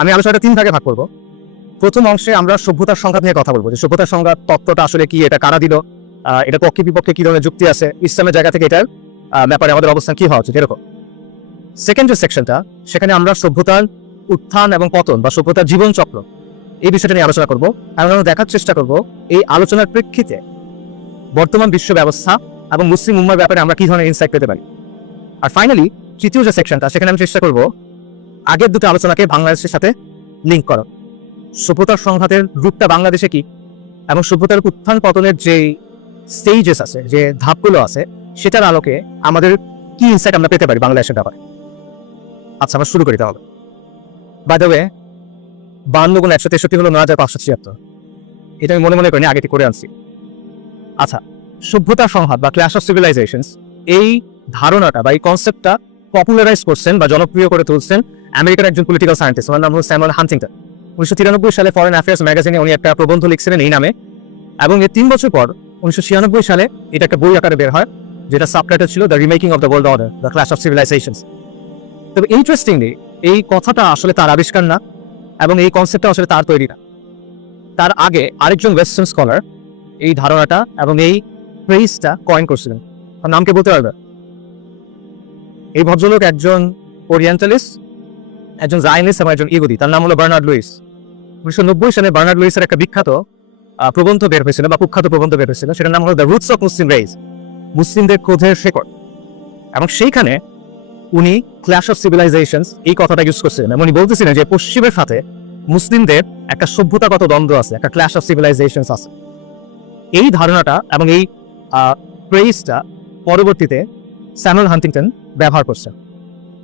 আমি আলোচনাটা 3 ভাগে ভাগ করব। প্রথম অংশে আমরা সভ্যতার সংঘাত নিয়ে কথা বলবো, যে সভ্যতার সংঘাত তত্ত্বটা আসলে কি, এটা কারা দিল, এটা পক্ষে বিপক্ষে কি ধরনের যুক্তি আছে, ইসলামের জায়গা থেকে এটার ব্যাপারে আমাদের অবস্থান কি হওয়া উচিত, এরকম। সেকেন্ড যে সেকশনটা, সেখানে আমরা সভ্যতার উত্থান এবং পতন বা সভ্যতার জীবন চক্র এই বিষয়টা নিয়ে আলোচনা করব, এবং আমরা দেখার চেষ্টা করব এই আলোচনার প্রেক্ষিতে বর্তমান বিশ্ব ব্যবস্থা এবং মুসলিম উম্মার ব্যাপারে আমরা কি ধরনের ইনসাইট পেতে পারি। আর ফাইনালি তৃতীয় যে সেকশনটা, সেখানে আমি চেষ্টা করব আগের দুটো আলোচনাকে বাংলাদেশের সাথে লিঙ্ক করা। সভ্যতার সংঘাতের রূপটা বাংলাদেশে কি, এবং সভ্যতার উত্থান পতনের যে স্টেজেস আছে, যে ধাপগুলো আছে, সেটার আলোকে আমাদের কি ইনসাইট আমরা পেতে পারি বাংলাদেশের ব্যাপারে। আচ্ছা, আমরা শুরু করি তাহলে। বাই দ্য ওয়ে, 52 গুণ 163 হলো 9576। এটা আমি মনে মনে করিনি, আগে করে আনছি। আচ্ছা, সভ্যতার সংঘাত বা ক্ল্যাশ অফ সিভিলাইজেশনস, এই ধারণাটা বা এই কনসেপ্টটা পপুলারাইজ করছেন বা জনপ্রিয় করে তুলছেন আমেরিকার একজন পলিটিক্যাল সায়েন্টিস্ট, ওনার নাম হলো স্যামুয়েল হান্টিংটন। 1993 সালে ফরেন অ্যাফেয়ার্স ম্যাগাজিনে উনি একটা প্রবন্ধ লিখছিলেন এই নামে, এবং এর 3 বছর পর 1996 সালে এটা একটা বই আকারে বের হয়, যেটা সাবটাইটেল ছিল the remaking of the world order, the clash of civilisations. তবে ইন্টারেস্টিংলি এই কথাটা আসলে তার আবিষ্কার না, এবং এই কনসেপ্টটা আসলে তার তৈরি না। তার আগে আরেকজন ওয়েস্টার্ন স্কলার এই ধারণাটা এবং এই ফ্রেজটা কয়েন করছিলেন। তার নাম কে বলতে পারবে? এই ভদ্রলোক একজন ওরিয়েন্টালিস্ট, একজন জায়নিস্ট এবং একজন ইহুদি। তার নাম হলো বার্নার্ড লুইস। 1990 সালে বার্নার্ড লুইসের একটা বিখ্যাত প্রবন্ধ বের হয়েছিল বা কুখ্যাত প্রবন্ধ বের হয়েছিল, সেটার নাম হলো the roots of Muslim rage, মুসলিমদের ক্রোধের শেকড়। এবং সেইখানে উনি ক্ল্যাশ অফ সিভিলাইজেশনস এই কথাটা ইউজ করছিলেন, এবং উনি বলতেছিলেন যে পশ্চিমের সাথে মুসলিমদের একটা সভ্যতাগত দ্বন্দ্ব আছে, একটা ক্ল্যাশ অফ সিভিলাইজেশনস আছে। এই ধারণাটা এবং এই ফ্রেজটা পরবর্তীতে স্যামুয়েল হান্টিংটন ব্যবহার করছেন।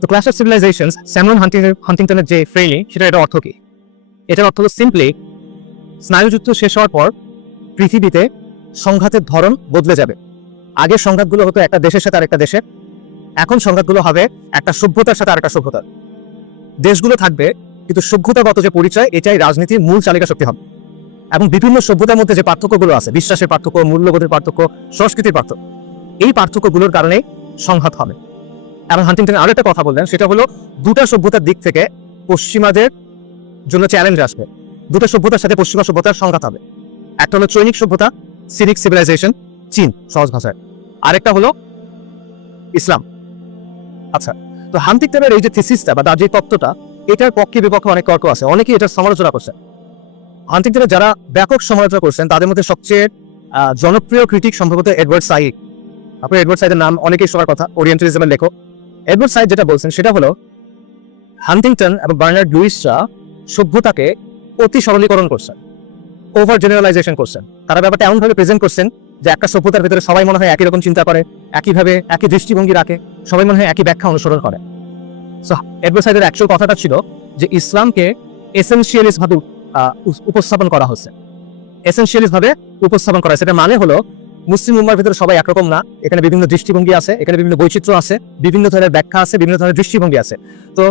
তো ক্ল্যাশ অফ সিভিলাইজেশনস, স্যামুয়েল হান্টিংটনের যে ফ্রেমিং, সেটা এটা অর্থ কি? এটার অর্থ হলো সিম্পলি স্নায়ুযুদ্ধ শেষ হওয়ার পর পৃথিবীতে সংঘাতের ধরন বদলে যাবে। আগের সংঘাতগুলো হতো একটা দেশের সাথে আরেকটা দেশের, এখন সংঘাতগুলো হবে একটা সভ্যতার সাথে আরেকটা সভ্যতার। দেশগুলো থাকবে, কিন্তু সভ্যতাগত যে পরিচয়, এটাই রাজনীতির মূল চালিকা শক্তি হবে। এবং বিভিন্ন সভ্যতার মধ্যে যে পার্থক্যগুলো আছে, বিশ্বাসের পার্থক্য, মূল্যবোধের পার্থক্য, সংস্কৃতির পার্থক্য, এই পার্থক্যগুলোর কারণে সংঘাত হবে। এবং হান্টিংটন আরো একটা কথা বললেন, সেটা হলো দুটা সভ্যতার দিক থেকে পশ্চিমাদের জন্য চ্যালেঞ্জ আসবে। দুটো সভ্যতার সাথে পশ্চিমা সভ্যতার সংঘাত হবে। একটা হলো চৈনিক সভ্যতা, সিরিক সিভিলাইজেশন, চীন সহজ ভাষায়, আরেকটা হলো ইসলাম। আচ্ছা, তো হান্টিংটনের এই যে থিসিসটা বা তার যে তত্ত্বটা, এটার পক্ষে বিপক্ষে অনেক তর্ক আছে, অনেকেই এটার সমালোচনা করছেন। হান্টিংটনের যারা ব্যাপক সমালোচনা করছেন তাদের মধ্যে সবচেয়ে জনপ্রিয় ক্রিটিক সম্ভবত এডওয়ার্ড সাইড। আপনার এডওয়ার্ড সাইডের নাম অনেকেই শোনার কথা, ওরিয়েন্টালিজমের লেখক। এডওয়ার্ড সাইড যেটা বলছেন সেটা হলো হান্টিংটন এবং বার্নার্ড লুইসরা সভ্যতাকে অতি সরলীকরণ করছেন, ওভার জেনারেলাইজেশন করছেন। তারা ব্যাপারটা এমনভাবে প্রেজেন্ট করছেন যে একটা সভ্যতার ভিতরে সবাই মনে হয় একই রকম চিন্তা করে, একইভাবে একই দৃষ্টিভঙ্গি রাখে, সবাই মনে হয় একই ব্যাখ্যা অনুসরণ করে। সো এডওয়ার্ড সাইডের অ্যাকচুয়াল কথাটা ছিল যে ইসলামকে এসেনশিয়ালিস্ট ভাবে উপস্থাপন করা হচ্ছে, এসেনশিয়ালিস্ট ভাবে উপস্থাপন করা হচ্ছে। এটা মানে হলো মুসলিম উম্মার ভিতরে সবাই একরকম না, এখানে বিভিন্ন দৃষ্টিভঙ্গি আছে, এখানে বিভিন্ন বৈচিত্র্য আছে, বিভিন্ন ধরনের ব্যাখ্যা আছে, বিভিন্ন ধরনের দৃষ্টিভঙ্গি আছে। তো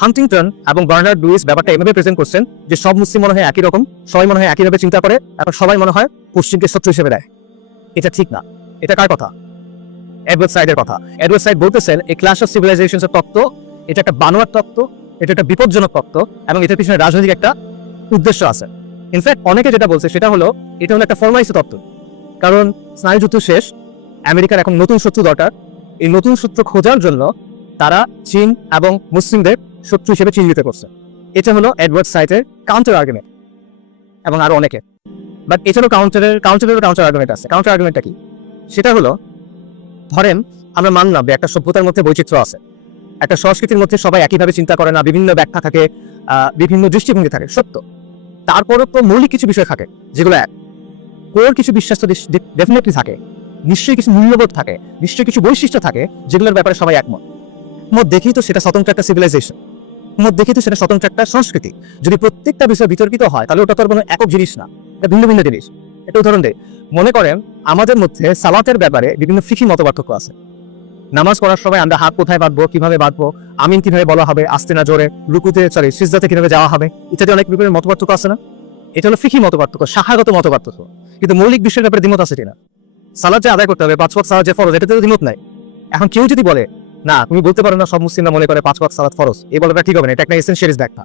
হান্টিংটন এবং বার্নার্ড লুইস ব্যাপারটা এভাবে প্রেজেন্ট করছেন যে সব মুসলিম মনে হয় একই রকম, সবাই মনে হয় একইভাবে চিন্তা করে, এবং সবাই মনে হয় পশ্চিমকে শত্রু হিসেবে দেয়। এটা ঠিক না। এটা কার কথা? এডওয়ার্ড সাইডের কথা। এডওয়ার্ড সাইড বলতেছেন এই ক্ল্যাশ অফ সিভিলাইজেশনস এর তত্ত্ব, এটা একটা বানোয়ার তত্ত্ব, এটা একটা বিপজ্জনক তত্ত্ব, এবং এটার পিছনে রাজনৈতিক একটা উদ্দেশ্য আছে। ইনফ্যাক্ট অনেকে যেটা বলছে সেটা হলো এটা হলো একটা ফরমাইশি তত্ত্ব, কারণ স্নায়ুযুদ্ধ শেষ, আমেরিকার এখন নতুন শত্রু দরকার। এই নতুন শত্রু খোঁজার জন্য তারা চীন এবং মুসলিমদের শত্রু হিসেবে চিহ্নিত করছে। এটা হলো এডওয়ার্ড সাইডের কাউন্টার আর্গুমেন্ট, এবং আরো অনেকে। বাট এছাড়াও কাউন্টার আর্গুমেন্ট আছে। কাউন্টার আর্গুমেন্টটা কি? সেটা হলো, ধরেন আমরা মানলাম যে একটা সভ্যতার মধ্যে বৈচিত্র্য আছে, একটা সংস্কৃতির মধ্যে সবাই একইভাবে চিন্তা করে না, বিভিন্ন ব্যাখ্যা থাকে, বিভিন্ন দৃষ্টিভঙ্গি থাকে, সত্য। তারপরও তো মৌলিক কিছু বিষয় থাকে যেগুলো এক, কোর কিছু বিশ্বাস তো ডেফিনেটলি থাকে, নিশ্চয়ই কিছু মূল্যবোধ থাকে, নিশ্চয়ই কিছু বৈশিষ্ট্য থাকে যেগুলোর ব্যাপারে সবাই একমত। দেখি তো সেটা স্বতন্ত্র একটা সিভিলাইজেশন, দেখি তো সেটা স্বতন্ত্র একটা সংস্কৃতি। যদি প্রত্যেকটা বিষয় বিতর্কিত হয় তাহলে ওটা তো কোনো একক জিনিস না, এটা ভিন্ন ভিন্ন জিনিস। এটা উদাহরণ দেয়, মনে করেন আমাদের মধ্যে সালাতের ব্যাপারে বিভিন্ন ফিকি মতপার্থক্য আছে। নামাজ পড়ার সময় আমরা হাত কোথায় বাঁধবো, কিভাবে বাঁধবো, আমিন কিভাবে বলা হবে, আস্তে না জোরে, রুকুতে সিজদাতে কিভাবে যাওয়া হবে, ইত্যাদি অনেক রকমের মতপার্থক্য আছে না? এটা হলো ফিকি মতপার্থক্য, শাখাগত মতপার্থক্য। কিন্তু মৌলিক বিষয়ের ব্যাপারে দ্বিমত আছে কিনা? সালাত যে আদায় করতে হবে, 5 ওয়াক্ত সালাত যে ফরজ, এটাতে তো দ্বিমত নাই। এখন কেউ যদি বলে না, তুমি বলতে পারো না সব মুসলিমরা মনে করে 5 ওয়াক্ত সালাত ফরজ, এই বলাটা ঠিক হবে না, এটা একটা এসেনশিয়ালিস্ট ব্যাখ্যা।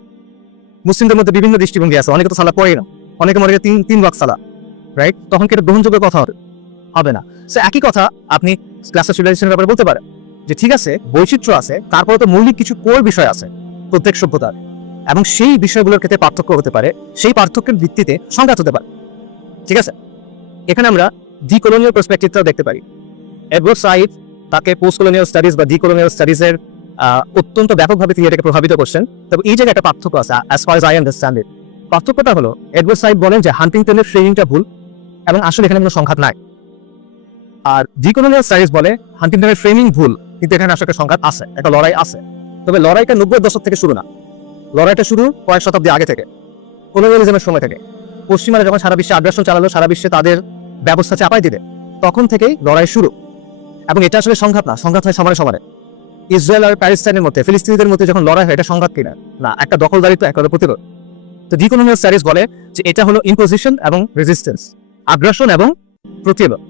মুসলিমদের মধ্যে বিভিন্ন দৃষ্টিভঙ্গি আছে, অনেকে তো সালাহ পড়ে না, অনেকে মনে করে তিন ওয়াক্ত সালাহ, রাইট? তখন কি এটা গ্রহণযোগ্য কথা হবে না। সো একই কথা আপনি ক্লাসের সিভিলাইজেশনের ব্যাপারে বলতে পারেন যে ঠিক আছে, বৈচিত্র্য আছে, তারপরে তো মৌলিক কিছু কোর বিষয় আছে প্রত্যেক সভ্যতার, এবং সেই বিষয়গুলোর ক্ষেত্রে পার্থক্য হতে পারে, সেই পার্থক্যের ভিত্তিতে সংঘাত হতে পারে। ঠিক আছে, এখানে আমরা ডিকলোনিয়াল পার্সপেক্টিভটাও দেখতে পারি। এডওয়ার্ড সাইড তাকে পোস্ট কলোনিয়াল স্টাডিজ বা ডিকলোনিয়াল স্টাডিজের অত্যন্ত ব্যাপকভাবে তিনি এটাকে প্রভাবিত করছেন। তবে এই জায়গায় একটা পার্থক্য আছে, as far age I understand it. পার্থক্যটা হলো এডওয়ার্ড সাইড বলেন যে হান্টিংটনের ফ্রেমিংটা ভুল এবং আসলে এখানে কোনো সংঘাত নাই। আর ডিকলোনিয়াল স্টাডিজ বলে হান্টিংটনের ফ্রেমিং ভুল, কিন্তু এখানে আসলে একটা সংঘাত আছে, একটা লড়াই আছে। তবে লড়াইটা 90-এর দশক থেকে শুরু না, লড়াইটা শুরু কয়েক শতাব্দী আগে থেকে, কলোনিয়ালিজমের সময় থেকে। পশ্চিমারা যখন সারা বিশ্বে আগ্রাসন চালালো, সারা বিশ্বে তাদের ব্যবস্থা চাপাই দিলে, তখন থেকেই লড়াই শুরু। এবং এটা আসলে সংঘাত না, সংঘাত হয় সমানে সমানে। ইসরায়েল আর প্যালেস্টাইনের মধ্যে, ফিলিস্তিনিদের মধ্যে যখন লড়াই হয়, এটা সংঘাত কিনা না, একটা দখলদারিত্ব, একটা প্রতিরোধ। তো ডিকলোনিয়াল স্টাডিজ বলে যে এটা হলো ইম্পোজিশন এবং রেজিস্ট্যান্স, আগ্রাসন এবং প্রতিরোধ।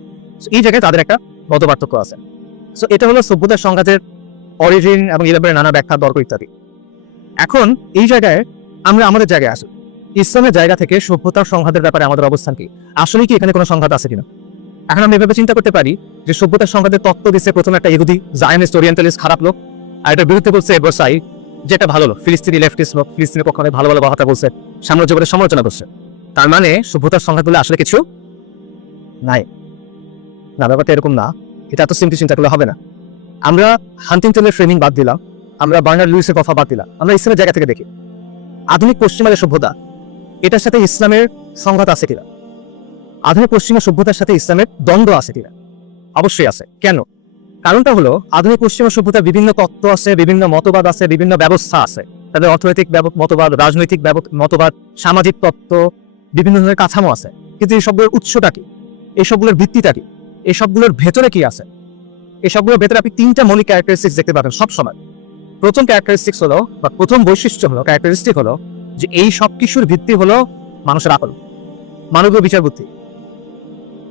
এই জায়গায় তাদের একটা মত পার্থক্য আছে। সো এটা হলো সভ্যতার সংঘাতের অরিজিন এবং এই ব্যাপারে নানা ব্যাখ্যা, তর্ক ইত্যাদি। এখন এই জায়গায় আমরা আমাদের জায়গায় আসি, ইসলামের জায়গা থেকে সভ্যতার সংঘাতের ব্যাপারে আমাদের অবস্থান কি, আসলে কি এখানে কোনো সংঘাত আছে কিনা। এখন আমরা এভাবে চিন্তা করতে পারি যে সভ্যতার সংঘাতের তত্ত্ব দিচ্ছে প্রথমে একটা ইহুদি জায়নিস্ট ওরিয়েন্টালিস্ট খারাপ লোক, আর এটার বিরুদ্ধে বলছে এডওয়ার্ড সাইড, যেটা ভালো লোক, ফিলিস্তিনি লেফটিস্ট লোক, ফিলিস্তিনের পক্ষে ভালো ভালো কথা বলছে, সাম্রাজ্যবাদের সমালোচনা করছে। তার মানে সভ্যতার সংঘাত বলে আসলে কিছু নাই না, ব্যাপারটা এরকম না। এটা এত সিম্পলি চিন্তা করলে হবে না। আমরা হান্টিংটনের ফ্রেমিং বাদ দিলাম, আমরা বার্নার্ড লুইসের কথা বাদ দিলাম, আমরা ইসলামের জায়গা থেকে দেখি আধুনিক পশ্চিমাদের সভ্যতা, এটার সাথে ইসলামের সংঘাত আছে কিনা, আধুনিক পশ্চিমা সভ্যতার সাথে ইসলামের দ্বন্দ্ব আছে কিনা। অবশ্যই আছে। কেন? কারণটা হলো আধুনিক পশ্চিমা সভ্যতার বিভিন্ন তত্ত্ব আছে, বিভিন্ন মতবাদ আছে, বিভিন্ন ব্যবস্থা আছে, তাদের অর্থনৈতিক মতবাদ, রাজনৈতিক মতবাদ, সামাজিক তত্ত্ব, বিভিন্ন ধরনের কাঠামো আছে। কিন্তু এই সবগুলোর উৎসটা কি, এই সবগুলোর ভিত্তিটা কি, এই সবগুলোর ভেতরে কি আছে? এই সবগুলোর ভেতরে আপনি তিনটা মৌলিক ক্যারেক্টারিস্টিক্স দেখতে পাবেন সবসময়। প্রথম ক্যারেক্টারিস্টিক্স হলো, বা প্রথম বৈশিষ্ট্য হলো, ক্যারেক্টারিস্টিক হলো যে এই সব কিছুর ভিত্তি হলো মানুষের আকল, মানবীয় বিচার বুদ্ধি।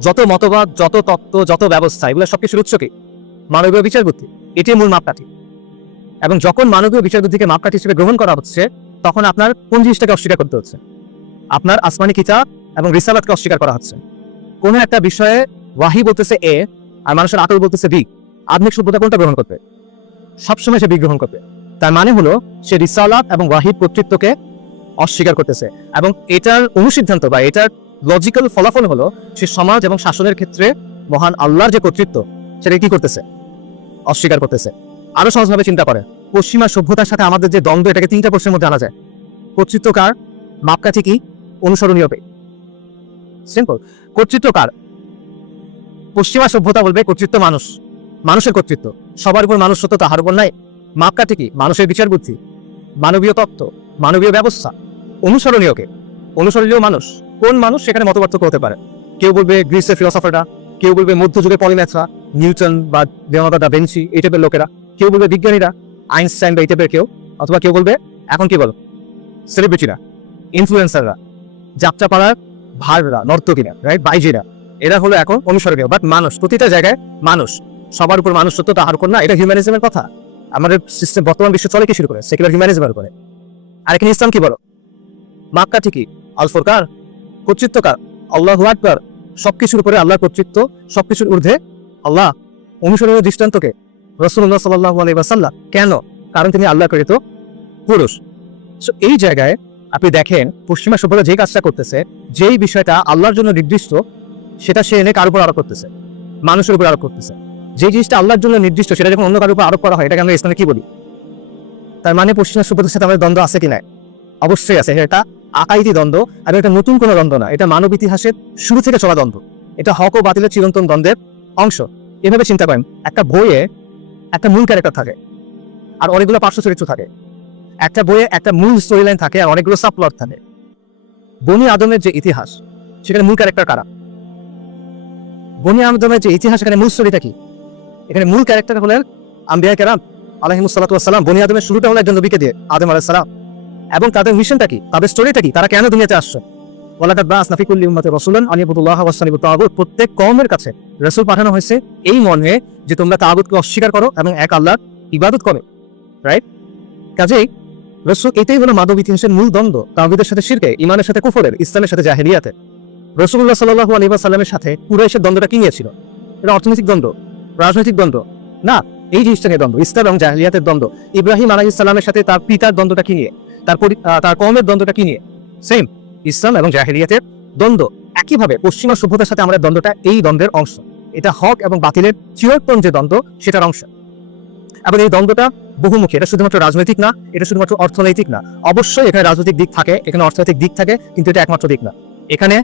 যত মতবাদ, যত তত্ত্ব, যত ব্যবস্থা, এগুলো সবকিছুর উৎস কি? মানবীয় বিচার বুদ্ধি। এটি মূল মাপকাঠি। এবং যখন মানবীয় বিচার বুদ্ধিকে মাপকাঠি হিসেবে গ্রহণ করা হচ্ছে, তখন আপনার কোন জিনিসটাকে অস্বীকার করতে হচ্ছে? আপনার আসমানি কিতাব এবং রিসালাতকে অস্বীকার করা হচ্ছে। কোন একটা বিষয়ে ওয়াহি বলতেছে এ, আর মানুষের আকল বলতেছে বি। আধুনিক সভ্যতা কোনটা গ্রহণ করবে? সবসময় সে বি গ্রহণ করবে। তার মানে হলো সে রিসালাত এবং ওয়াহির কর্তৃত্বকে অস্বীকার করতেছে, এবং এটার অনুসিদ্ধান্ত বা এটার লজিক্যাল ফলাফল হলো সে সমাজ এবং শাসনের ক্ষেত্রে মহান আল্লাহর যে কর্তৃত্ব, সেটা কি করতেছে? অস্বীকার করতেছে। আরো সহজভাবে চিন্তা করে, পশ্চিমা সভ্যতার সাথে আমাদের যে দ্বন্দ্ব, এটাকে তিনটা প্রশ্নের মধ্যে আনা যায়। কর্তৃত্ব কার? মাপকাঠি কি? অনুসরণীয় কে? সিম্পল। কর্তৃত্ব কার? পশ্চিমা সভ্যতা বলবে কর্তৃত্ব মানুষ, মানুষের কর্তৃত্ব, সবার উপর মানুষ সত্য, তাহার উপর নাই। মাপকাঠি কি? মানুষের বিচার বুদ্ধি, মানবীয় তত্ত্ব, মানবীয় ব্যবস্থা। অনুসরণীয় কে? অনুসরণীয় মানুষ। কোন মানুষ? সেখানে মতপার্থক্য হতে পারে। কেউ বলবে গ্রিসের ফিলোসফাররা, কেউ বলবে মধ্যযুগের পলিম্যাথরা, নিউটন বা লিওনার্দো দা ভিঞ্চি, এই টাইপের লোকেরা। কেউ বলবে বিজ্ঞানীরা, আইনস্টাইন বা এই টাইপের কেউ। অথবা কেউ বলবে এখন কি বলো, সেলিব্রিটিরা, ইনফ্লুয়েন্সাররা, যাত্রাপাড়ার ভাড়রা, নর্তকীরা, রাইট, বাইজিরা, এরা হলো এখন অনুসরণীয়। বাট মানুষ, প্রতিটা জায়গায় মানুষ, সবার উপর মানুষ সত্য, তাহার উপর না। এটা হিউম্যানিজমের কথা। আমাদের সিস্টেম বর্তমান বিশ্ব চলে কি শুরু করে? সেকুলার হিউম্যানিজমের উপরে। আর এখানে ইসলাম কি বলো? মাপকাঠি কি? আল ফুরকান। কর্তৃত্ব কার? আল্লাহু আকবার। সবকিছুর উপরে আল্লাহর কর্তৃত্ব, সবকিছুর ঊর্ধ্বে আল্লাহ। অনুসরণীয় দৃষ্টান্তকে রাসূলুল্লাহ সাল্লাল্লাহু আলাইহি ওয়াসাল্লাম। কেন? কারণ তিনি আল্লাহ প্রেরিত পুরুষ। সো এই জায়গায় আপনি দেখেন পশ্চিমা সভ্যতা যে কাজটা করতেছে, যেই বিষয়টা আল্লাহর জন্য নির্দিষ্ট, সেটা সে এনে কার উপর আরোপ করতেছে? মানুষের উপর আরোপ করতেছে। যে জিনিসটা আল্লাহর জন্য নির্দিষ্ট, সেটা যখন অন্য কারোর উপর আরোপ করা হয়, এটাকে আমরা ইসলামে কি বলি? তার মানে পশ্চিমা সভ্যতার সাথে আমাদের দ্বন্দ্ব আছে কিনা? অবশ্যই আছে। এটা আকাইদি দ্বন্দ্ব, আর এটা নতুন কোনো দ্বন্দ্ব না। এটা মানব ইতিহাসের শুরু থেকে চলা দ্বন্দ্ব। এটা হক ও বাতিলের চিরন্তন দ্বন্দ্বের অংশ। এভাবে চিন্তা করেন, একটা বইয়ে একটা মূল ক্যারেক্টার থাকে আর অনেকগুলো পার্শ্ব চরিত্র থাকে। একটা বইয়ে একটা মূল স্টোরি লাইন থাকে আর অনেকগুলো সাবপ্লট থাকে। বনি আদমের যে ইতিহাস, সেখানে মূল ক্যারেক্টার কারা? বনি আদমের যে ইতিহাস, এখানে মূল স্টোরিটা কি? এখানে মূল ক্যারেক্টার হলেন আম্বিয়া কেরাম আলাইহিমুস সালাতু ওয়াস সালাম। বনি আদমের শুরুটা হলো একজন নবীকে দিয়ে, আদম আলাইহিস সালাম। এবং তাদের মিশনটা কি? তাদের স্টোরিটা কি? তারা কেন দুনিয়াতে আসছে? ওয়ালাকাদ বাআসনা ফি কুল্লি উম্মাতিন রাসূলান আন ইয়াবুদুল্লাহা ওয়াসতানিবুত তাগুত। প্রত্যেক কওমের কাছে রাসূল পাঠানো হয়েছে এই মর্মে যে তোমরা তাগুতকে অস্বীকার করো এবং এক আল্লাহর ইবাদত করো, রাইট? কাজেই রসুল এটাই হলো মানব ইতিহাসের মূল দ্বন্দ্ব, তাওহীদের সাথে শিরকে, ইমানের সাথে কুফরের, ইসলামের সাথে জাহেলিয়াতের। রাসূলুল্লাহ সাল্লাল্লাহু আলাইহি ওয়াসাল্লামের সাথে কুরাইশের দ্বন্দ্বটা কি নিয়েছিল? এটা অর্থনৈতিক দ্বন্দ্ব, রাজনৈতিক দ্বন্দ্ব না, এই জিনিসটা নিয়ে দ্বন্দ্ব, ইসলাম এবং জাহেলিয়াতের দ্বন্দ্ব। ইব্রাহিম আলাইহিস সালামের সাথে তার পিতার দ্বন্দ্বটা কি নিয়ে? তার কওমের দ্বন্দ্বটা কি নিয়ে? সেম, ইসলাম এবং জাহেলিয়াতের দ্বন্দ্ব। একইভাবে পশ্চিমা সভ্যতার সাথে আমাদের দ্বন্দ্বটা এই দ্বন্দ্বের অংশ। এটা হক এবং বাতিলের চিরন্তন যে দ্বন্দ্ব, সেটার অংশ। এবং এই দ্বন্দ্বটা বহুমুখী, এটা শুধুমাত্র রাজনৈতিক না, এটা শুধুমাত্র অর্থনৈতিক না। অবশ্যই এখানে রাজনৈতিক দিক থাকে, এখানে অর্থনৈতিক দিক থাকে, কিন্তু এটা একমাত্র দিক না। এখানে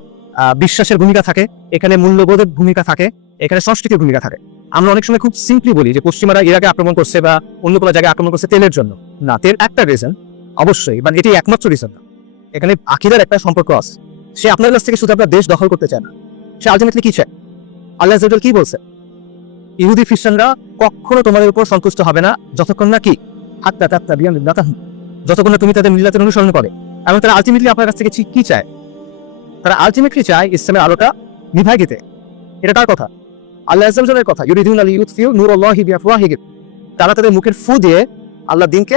বিশ্বাসের ভূমিকা থাকে, এখানে মূল্যবোধের ভূমিকা থাকে, এখানে সংস্কৃতির ভূমিকা থাকে। আমরা অনেক সময় খুব সিম্পলি বলি যে পশ্চিমারা ইরাকে আক্রমণ করছে বা অন্য কোনো জায়গায় আক্রমণ করছে তেলের জন্য। না, তেল একটা রিজন অবশ্যই, মানে এটি একমাত্র রিজন না। এখানে আকিদার একটা সম্পর্ক আছে। সে আপনার কাছ থেকে শুধু আপনার দেশ দখল করতে চায় না, সে আলটিমেটলি কি চায়? আল্লাহ আযজা ওয়া জাল্লা কি বলছে? ইহুদি খ্রিস্টানরা কখনো তোমাদের উপর সন্তুষ্ট হবে না যতক্ষণ না কি হাত্তা তাত্তাবিয়া মিল্লাতাহুম, যতক্ষণ না তুমি তাদের মিল্লাতের অনুসরণ করে। এবং তারা আলটিমেটলি আপনার কাছ থেকে কি চায়? তারা আলটিমেটলি চায় ইসলামের আলোটা নিভায় গেতে। এটা তার কথা, আল্লাহ আযজা ওয়া জাল্লার কথা। ইউরিদুনা লিইউতফিউ নূরাল্লাহি বিআফওয়াহিহিম, তারা তাদের মুখের ফু দিয়ে আল্লাহর দ্বীনকে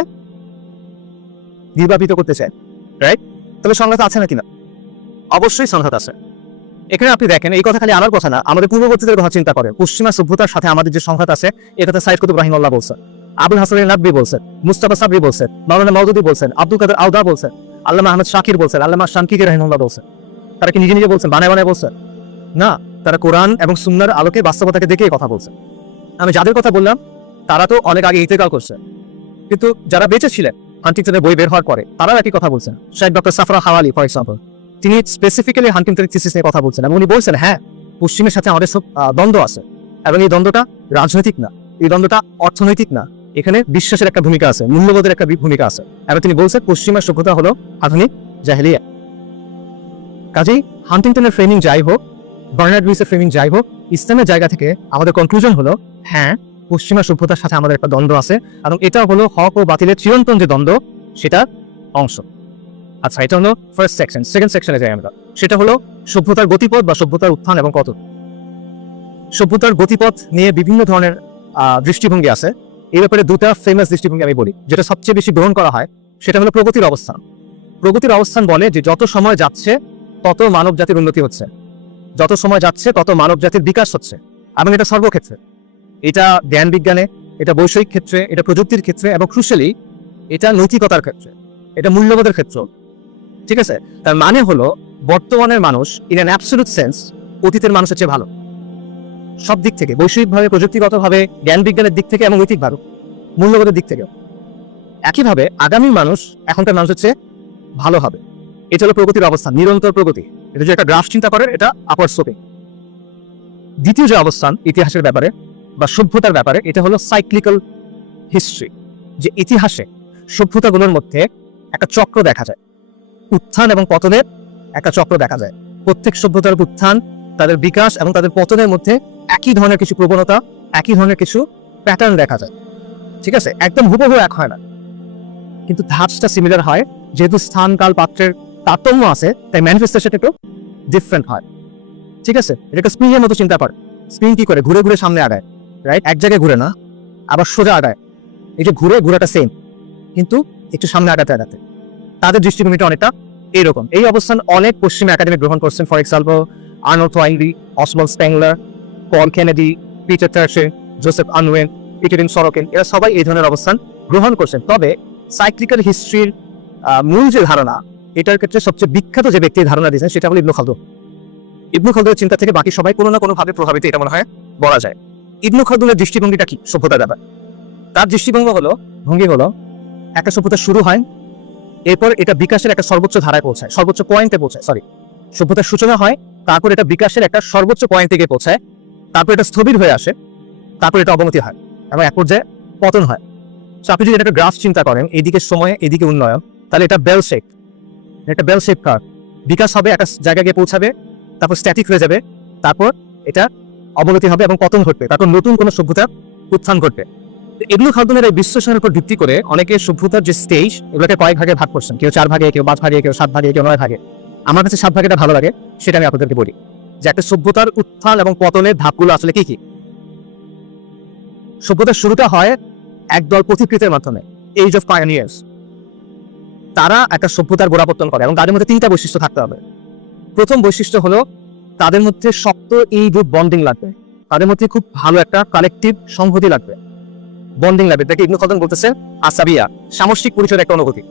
নির্বাপিত করতে চায়। রাইট? তবে সংঘাত আছে নাকি না? অবশ্যই সংঘাত আছে। এখানে আপনি দেখেন, এই কথা খালি আমার কথা না, আমাদের পূর্ববর্তীদের কথা চিন্তা করেন। পশ্চিমা সভ্যতার সাথে আমাদের যে সংঘাত আছে, এ কথা সাইদ কুতুব রাহিমাহুল্লাহ বলছেন, আবুল হাসান নাদবি বলছেন, মুস্তাফা সাবরি বলছেন, মাওলানা মাওদুদি বলছেন, আব্দুল কাদের আওদা বলছেন, আল্লামা আহমদ শাকির বলছেন, আল্লামা শানকিতি রাহিমাহুল্লাহ বলছেন। তারা কি নিজে নিজে বলছেন, বানায় বানায় বলছেন? না, তারা কোরআন এবং সুন্নাহর আলোকে বাস্তবতাকে দেখে কথা বলছেন। আমি যাদের কথা বললাম তারা তো অনেক আগে ইন্তেকাল করছে, কিন্তু যারা বেঁচে ছিলেন হান্টিংটনের বই বের হওয়ার পরে, তারাও একই কথা বলছেন। Shahed doctor সাফরা Hawali for example, তিনি স্পেসিফিক্যালি হান্টিংটনের থিসিস নিয়ে কথা বলছেন এবং উনি বলছেন, হ্যাঁ, পশ্চিমের সাথে আমাদের সব দ্বন্দ্ব আছে, এবং এই দ্বন্দ্বটা রাজনৈতিক না, এই দ্বন্দ্বটা অর্থনৈতিক না, এখানে বিশ্বাসের একটা ভূমিকা আছে, মূল্যবোধের একটা ভূমিকা আছে। এবং তিনি বলছেন পশ্চিমা সভ্যতা হলো আধুনিক জাহেলিয়া। কাজেই হান্টিংটনের ফ্রেমিং যাই হোক, বার্নার্ড লুইসের ফ্রেমিং যাই হোক, ইসলামের জায়গা থেকে আমাদের কনক্লুশন হলো, হ্যাঁ, পশ্চিমা সভ্যতার সাথে আমাদের একটা দ্বন্দ্ব আছে, এবং এটা হলো হক ও বাতিলের চিরন্তন যে দ্বন্দ্ব, সেটার অংশ। আচ্ছা, এটা হলো ফার্স্ট সেকশন। সেকেন্ড সেকশনে যাই আমরা, সেটা হলো সভ্যতার গতিপথ বা সভ্যতার উত্থান এবং পতন। সভ্যতার গতিপথ নিয়ে বিভিন্ন ধরনের দৃষ্টিভঙ্গি আছে। এই ব্যাপারে দুটা ফেমাস দৃষ্টিভঙ্গি আমি বলি, যেটা সবচেয়ে বেশি গ্রহণ করা হয়, সেটা হলো প্রগতির অবস্থান। প্রগতির অবস্থান বলে যে যত সময় যাচ্ছে তত মানব জাতির উন্নতি হচ্ছে, যত সময় যাচ্ছে তত মানব জাতির বিকাশ হচ্ছে, এবং এটা সর্বক্ষেত্রে। এটা জ্ঞান বিজ্ঞানে, এটা বৈষয়িক ক্ষেত্রে, এটা প্রযুক্তির ক্ষেত্রে, এবং ক্রুশালি এটা নৈতিকতার ক্ষেত্রে, এটা মূল্যবোধের ক্ষেত্র। ঠিক আছে? তার মানে হলো বর্তমানের মানুষ ইন অ্যান অ্যাবসলিউট সেন্স অতীতের মানুষের চেয়ে ভালো, সব দিক থেকে, বৈষয়িকভাবে, প্রযুক্তিগতভাবে, জ্ঞান বিজ্ঞানের দিক থেকে, এবং নৈতিকভাবে, মূল্যবোধের দিক থেকে। একইভাবে আগামী মানুষ এখনকার মানুষের চেয়ে ভালো হবে। এটা হলো প্রগতির অবস্থান, নিরন্তর প্রগতি। এটা যে একটা গ্রাফ চিন্তা করেন, এটা আপার স্লোপিং। দ্বিতীয় যে অবস্থান ইতিহাসের ব্যাপারে বা সভ্যতার ব্যাপারে, এটা হলো সাইক্লিক্যাল হিস্ট্রি, যে ইতিহাসে সভ্যতাগুলোর মধ্যে একটা চক্র দেখা যায়, উত্থান এবং পতনের একটা চক্র দেখা যায়। প্রত্যেক সভ্যতার উত্থান, তাদের বিকাশ এবং তাদের পতনের মধ্যে একই ধরনের কিছু প্রবণতা, একই ধরনের কিছু প্যাটার্ন দেখা যায়। ঠিক আছে? একদম হুবহু এক হয় না, কিন্তু ধাঁচটা সিমিলার হয়। যেহেতু স্থান, কাল, পাত্রের তারতম্য আছে, তাই ম্যানিফেস্টেশন একটু ডিফারেন্ট হয়। ঠিক আছে? এটাকে স্প্রিংয়ের মতো চিন্তা করে। স্প্রিং কি করে? ঘুরে ঘুরে সামনে আগায়, রাইট? এক জায়গায় ঘুরে না, আবার সোজা আগায়। এই যে ঘুরাটা সেম, কিন্তু একটু সামনে আগাতে আগাতে। তাদের দৃষ্টিভঙ্গিটা অনেকটা এইরকম। এই অবস্থান অনেক পশ্চিমা একাডেমিক গ্রহণ করছেন। For example Arnold Toynbee, Oswald Spengler, Paul Kennedy, Peter Turchin, Joseph Unwin, Pitirim Sorokin, এরা সবাই এই ধরনের অবস্থান গ্রহণ করছেন। তবে সাইক্লিক্যাল হিস্ট্রির মূল যে ধারণা, এটার ক্ষেত্রে সবচেয়ে বিখ্যাত যে ব্যক্তির ধারণা দিয়েছেন, সেটা হলো ইবনে খালদুন। ইবনে খালদুনের চিন্তা থেকে বাকি সবাই কোনো না কোনো ভাবে প্রভাবিত, এটা মনে হয় বলা যায়। ইবনে খালদুনের দৃষ্টিভঙ্গিটা কি সভ্যতার ব্যাপার? তার ভঙ্গি হলো একটা সভ্যতা শুরু হয়, এরপর এটা বিকাশের একটা সর্বোচ্চ ধারায় পৌঁছায়, সর্বোচ্চ পয়েন্টে পৌঁছায়। সভ্যতার সূচনা হয়, তারপর এটা বিকাশের একটা সর্বোচ্চ পয়েন্ট থেকে পৌঁছায়, তারপর এটা স্থবির হয়ে আসে, তারপর এটা অবনতি হয়, এবং এক পর্যায়ে পতন হয়। আপনি যদি একটা গ্রাফ চিন্তা করেন, এইদিকে সময়, এদিকে উন্নয়ন, তাহলে এটা বেল শেপ, কার্ভ। বিকাশ হবে, একটা জায়গায় গিয়ে পৌঁছাবে, তারপর স্ট্যাটিক হয়ে যাবে, তারপর এটা অবনতি হবে এবং পতন ঘটবে, তারপর নতুন কোনো সভ্যতার উত্থান ঘটবে। ইবনে খালদুনের এই বিশ্লেষণের উপর ভিত্তি করে অনেকে সভ্যতার যে স্টেজ, এগুলোকে কয়েক ভাগে ভাগ করছেন। কেউ 4 ভাগে, কেউ 5 ভাগে, কেউ 7 ভাগে, কেউ 9 ভাগে। আমার কাছে 7 ভাগেটা ভালো লাগে, সেটা আমি আপনাদেরকে বলি, যে একটা সভ্যতার উত্থান এবং পতনের ধাপগুলো আসলে কি কি। সভ্যতার শুরুটা হয় একদল পথিকৃতের মাধ্যমে, এজ অফ পায়োনিয়ার্স। তারা একটা সভ্যতার গোড়াপত্তন করে এবং তাদের মধ্যে 3টা বৈশিষ্ট্য থাকতে হবে। প্রথম বৈশিষ্ট্য হলো তাদের মধ্যে শক্ত এই গ্রুপ বন্ডিং লাগবে, তাদের মধ্যে খুব ভালো একটা কালেকটিভ সংহতি লাগবে, বন্ডিং লাগবে। দেখে ইবনে খালদুন বলতেছে আসাবিয়া সামষ্টিক পরিচয়ের একটা অনুভূতি।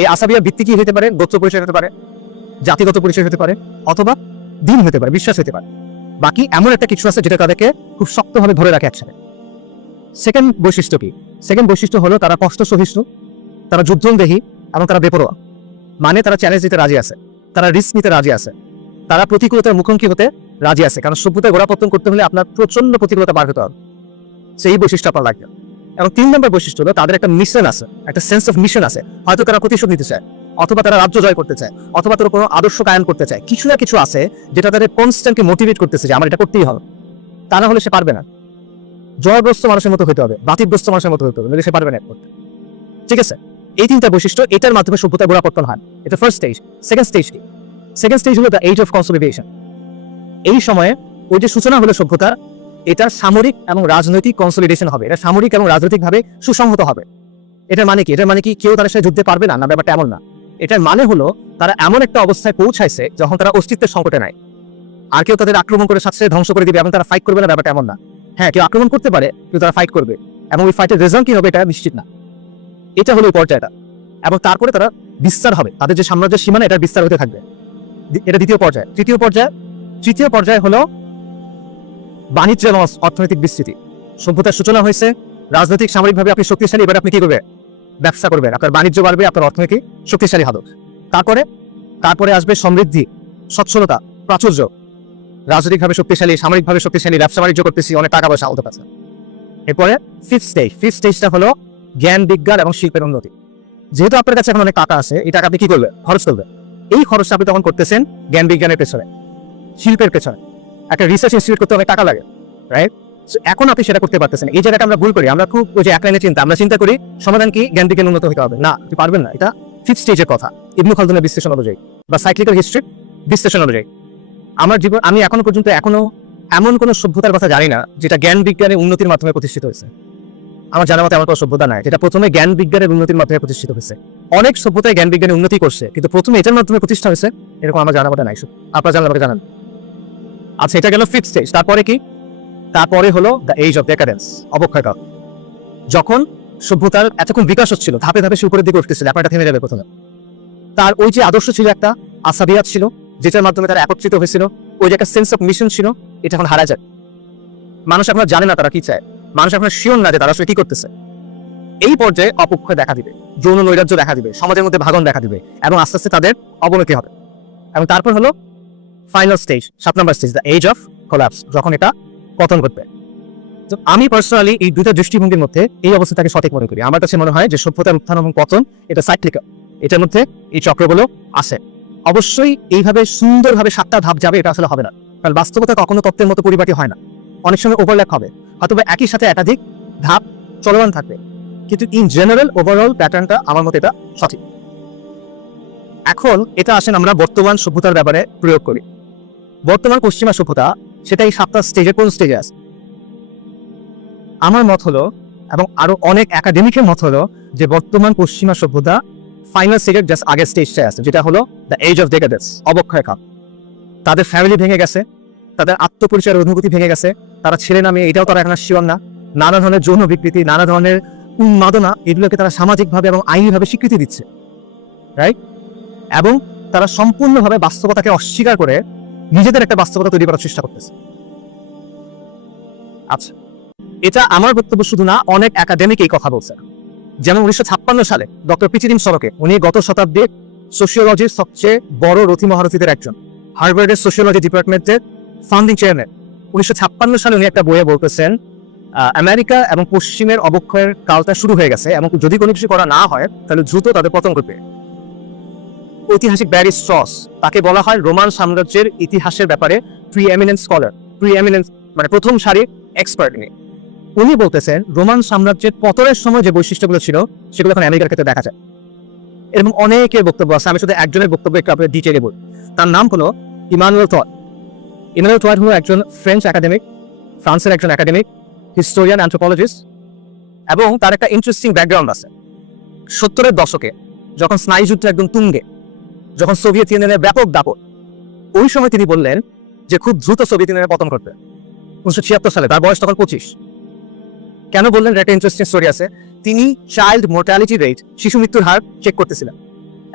এই আসাবিয়া ভিত্তি কি হতে পারে? গোত্র পরিচয় হতে পারে, জাতিগত পরিচয় হতে পারে, অথবা দিন হতে পারে, বিশ্বাস হতে পারে। বাকি এমন একটা কিছু আছে যেটা তাদেরকে খুব শক্তভাবে ধরে রাখে একসাথে। সেকেন্ড বৈশিষ্ট্য কি? সেকেন্ড বৈশিষ্ট্য হলো তারা কষ্ট সহিষ্ণু, তারা যুদ্ধদেহী এবং তারা বেপরোয়া। মানে তারা চ্যালেঞ্জ দিতে রাজি আছে, তারা রিস্ক নিতে রাজি আছে, তারা প্রতিকূলতার মুখোমুখি হতে রাজি আছে। কারণ সভ্যতার গোড়াপত্তন করতে হলে আপনার প্রচন্ড প্রতিকূলতা পার হতে হবে, সেই বৈশিষ্ট্য আপনার লাগবে। এবং 3 নম্বর বৈশিষ্ট্য হলো তাদের একটা মিশন আছে, একটা সেন্স অফ মিশন আছে। হয়তো তারা প্রতিশোধ নিতে চায়, অথবা তারা রাজ্য জয় করতে চায়, অথবা তারা কোনো আদর্শ কায়েম করতে চায়। কিছু না কিছু আছে যেটা তাদের কনস্ট্যান্টলি মোটিভেট করতেছে যে আমার এটা করতেই হবে। তা না হলে সে পারবে না। জয়গ্রস্ত মানুষের মতো হতে হবে, বাতিগ্রস্ত মানুষের মতো হতে হবে, সে পারবে না করতে। ঠিক আছে, এই 3টা বৈশিষ্ট্য, এটার মাধ্যমে সভ্যতার গোড়াপত্তন হয়। এটা ফার্স্ট স্টেজ। সেকেন্ড স্টেজ কি? সেকেন্ড স্টেজ হলো দ্য এজ অফ কনসলিডেশন। এই সময়ে ওই যে সূচনা হলো সভ্যতা, এটা সামরিক এবং রাজনৈতিক কনসলিডেশন হবে। এটা সামরিক এবং রাজনৈতিকভাবে সুসংহত হবে। এটার মানে কি? এটার মানে কি কেউ তাদের সাথে যুদ্ধে পারবে না? না, ব্যাপারটা এমন না। এটার মানে হলো তারা এমন একটা অবস্থায় পৌঁছাইছে যখন তারা অস্তিত্বের সংকটে নাই, আর কেউ তাদের আক্রমণ করে সাথে ধ্বংস করে দিবে এবং তারা ফাইট করবে না, ব্যাপারটা এমন না। হ্যাঁ, কেউ আক্রমণ করতে পারে, কিন্তু তারা ফাইট করবে এবং ওই ফাইটের রেজাল্ট কি হবে এটা নিশ্চিত না। এটা হলো ওই পর্যায়টা। এবং তারপরে তারা বিস্তার হবে, তাদের যে সাম্রাজ্যের সীমানা এটার বিস্তার হতে থাকবে। এটা দ্বিতীয় পর্যায়। তৃতীয় পর্যায় হলো বাণিজ্য এবং অর্থনৈতিক বিস্তৃতি। সভ্যতার সূচনা হয়েছে, রাজনৈতিক সামরিকভাবে আপনি শক্তিশালী, এবার আপনি কি করবে? ব্যবসা করবেন, আপনার বাণিজ্য বাড়বে, আপনার অর্থনীতি শক্তিশালী হবে। তারপরে আসবে সমৃদ্ধি, সচ্ছলতা, প্রাচুর্য। রাজনৈতিকভাবে শক্তিশালী, সামরিকভাবে শক্তিশালী, ব্যবসা বাণিজ্য করতেছি, অনেক টাকা পয়সা হতে পারছে। এরপরে ফিফথ স্টেজটা হলো জ্ঞান বিজ্ঞান এবং শিল্পের উন্নতি। যেহেতু আপনার কাছে এখন অনেক টাকা আছে, এই টাকা আপনি কি করবেন? খরচ করবেন। এই খরচটা আপনি তখন করতেছেন জ্ঞান বিজ্ঞানের পেছনে, শিল্পের পেছনে। একটা রিসার্চ ইনস্টিটিউট করতে অনেক টাকা লাগে, রাইট? এখন আপনি সেটা করতে পারতেছেন। এই জায়গাটা আমরা ভুল করি, আমরা খুব ওই যে এক লাইনে চিন্তা, আমরা চিন্তা করি সমাধান কি? জ্ঞান বিজ্ঞান উন্নত হতে হবে। না, আপনি পারবেন না। এটা ফিফথ স্টেজের কথা, ইবনে খালদুনের বিশ্লেষণ অনুযায়ী বা সাইক্লিক্যাল হিস্ট্রি বিশ্লেষণ অনুযায়ী। আমার জীবন, আমি এখনো পর্যন্ত এমন কোন সভ্যতার কথা জানি না যেটা জ্ঞান বিজ্ঞানের উন্নতির মাধ্যমে প্রতিষ্ঠিত হয়েছে। আমার জানা মতে এমন কোনো সভ্যতা নাই যেটা প্রথমে জ্ঞান বিজ্ঞানের উন্নতির মাধ্যমে প্রতিষ্ঠিত হয়েছে। অনেক সভ্যতায় জ্ঞান বিজ্ঞানের উন্নতি করছে, কিন্তু প্রথমে এটার মাধ্যমে প্রতিষ্ঠা হয়েছে এরকম আমার জানা মতে নাই। আপনারা জানলে আমাকে জানান। আচ্ছা, এটা গেল ফিফথ স্টেজ। তারপরে কি? তারপরে হলো দ্য এজ অফ ডেকাডেন্স, অবক্ষয়কাল। যখন সভ্যতার এতক্ষণ বিকাশ হচ্ছিল, ধাপে ধাপে উপরের দিকে উঠতেছিল, ব্যাপারটা থেমে যাবে প্রথমে। তার ওই যে আদর্শ ছিল, একটা আসাবিয়াত ছিল, যেটার মাধ্যমে তারা একত্রিত হয়েছিল, ওই যে একটা সেন্স অফ মিশন ছিল, এটা এখন হারা যায়। মানুষ এখন জানে না তারা কি চায়, মানুষ এখন শিওর না যে তারা আসলে কি করতেছে। এই পর্যায়ে অপক্ষয় দেখা দিবে, যৌন নৈরাজ্য দেখা দিবে, সমাজের মধ্যে ভাগন দেখা দিবে, এবং আস্তে আস্তে তাদের অবনতি হবে। এবং তারপর হলো final stage, 7 number stage, the age of collapse, যখন এটা পতন ঘটবে। আমি পার্সোনালি এই দুইটা দৃষ্টিভঙ্গির মধ্যে এই অবস্থাটাকে সঠিক মনে করি। আমার কাছে মনে হয় যে সভ্যতার উত্থান এবং পতন এটা সাইক্লিক্যাল, এটার মধ্যে এই চক্রগুলো আছে। অবশ্যই এইভাবে সুন্দরভাবে 7টা ধাপ যাবে এটা আসলে হবে না, কারণ বাস্তবতা কখনো তত্ত্বের মতো পরিপাটি হয় না। অনেক সময় ওভারল্যাপ হবে, হয়তো একই সাথে একাধিক ধাপ চলমান থাকবে, কিন্তু ইন জেনারেল ওভারঅল প্যাটার্নটা আমার মতে এটা সঠিক। এখন এটা আসেন আমরা বর্তমান সভ্যতার ব্যাপারে প্রয়োগ করি। বর্তমান পশ্চিমা সভ্যতা সেটা এই 7টা স্টেজে কোন স্টেজে আছে? আমার মত হলো, এবং আরো অনেক একাডেমিকের মত হলো, যে বর্তমান পশ্চিমা সভ্যতা ফাইনাল স্টেজের জাস্ট আগের স্টেজটাই আছে, যেটা হলো দ্য এজ অফ ডেকাডেন্স, অবক্ষয়কাল। তাদের ফ্যামিলি ভেঙে গেছে, তাদের আত্মপরিচয়ের অনুভূতি ভেঙে গেছে, তারা ছেলে নামে এটাও তারা এখন শিওর না, নানা ধরনের যৌন বিকৃতি, নানা ধরনের উন্মাদনা, এগুলোকে তারা সামাজিকভাবে এবং আইনিভাবে স্বীকৃতি দিচ্ছে, রাইট? এবং তারা সম্পূর্ণভাবে বাস্তবতাকে অস্বীকার করে নিজেদের একটা বাস্তবতা তৈরি করার চেষ্টা করতেছে। আচ্ছা, এটা আমার বক্তব্য শুধু না, অনেক একাডেমিক এই কথা বলছে। যেমন 1956 সালে ডক্টর পিচিডিম সরকে, উনি গত শতাব্দীর সোশিওলজির সবচেয়ে বড় রথী মহারথীদের একজন, হার্ভার্ডের সোশিওলজি ডিপার্টমেন্টের ফাউন্ডিং চেয়ারম্যান। 1956 সালে উনি একটা বইয়ে বলতেছেন আমেরিকা এবং পশ্চিমের অবক্ষয়ের কালটা শুরু হয়ে গেছে, এবং যদি কোনো কিছু করা না হয় তাহলে দ্রুত তাদের পতন ঘটবে। ঐতিহাসিক ব্যারি স্ট্রস, তাকে বলা হয় রোমান সাম্রাজ্যের ইতিহাসের ব্যাপারে প্রিএমিনেন্ট স্কলার, প্রিএমিনেন্ট মানে প্রথম সারির এক্সপার্ট। উনি বলতেছেন রোমান সাম্রাজ্যের পতনের সময় যে বৈশিষ্ট্যগুলো ছিল সেগুলো এখন আমেরিকার ক্ষেত্রে দেখা যায়। এরকম অনেকের বক্তব্য আছে, আমি শুধু একজনের বক্তব্য একটু আপনাদের ডিটেইলে বলি। তার নাম হলো ইমানুয়েল টয়েট। ইমানুয়েল টয়েট হলো একজন ফ্রেঞ্চ একাডেমিক, ফ্রান্সের একজন একাডেমিক, হিস্টোরিয়ান, অ্যানথ্রোপোলজিস্ট, এবং তার একটা ইন্টারেস্টিং ব্যাকগ্রাউন্ড আছে। 70-এর দশকে যখন স্নায়ুযুদ্ধ একদম তুঙ্গে, যখন সোভিয়েত ইউনিয়নের ব্যাপক দাপট, ওই সময় তিনি বললেন যে খুব দ্রুত সোভিয়েত ইউনিয়নের পতন করবে। 1976 সালে, তার বয়স তখন 25। কেন বললেন? একটা ইন্টারেস্টিং স্টোরি আছে। তিনি চাইল্ড মোর্টালিটি রেট, শিশু মৃত্যুর হার চেক করতেছিলেন,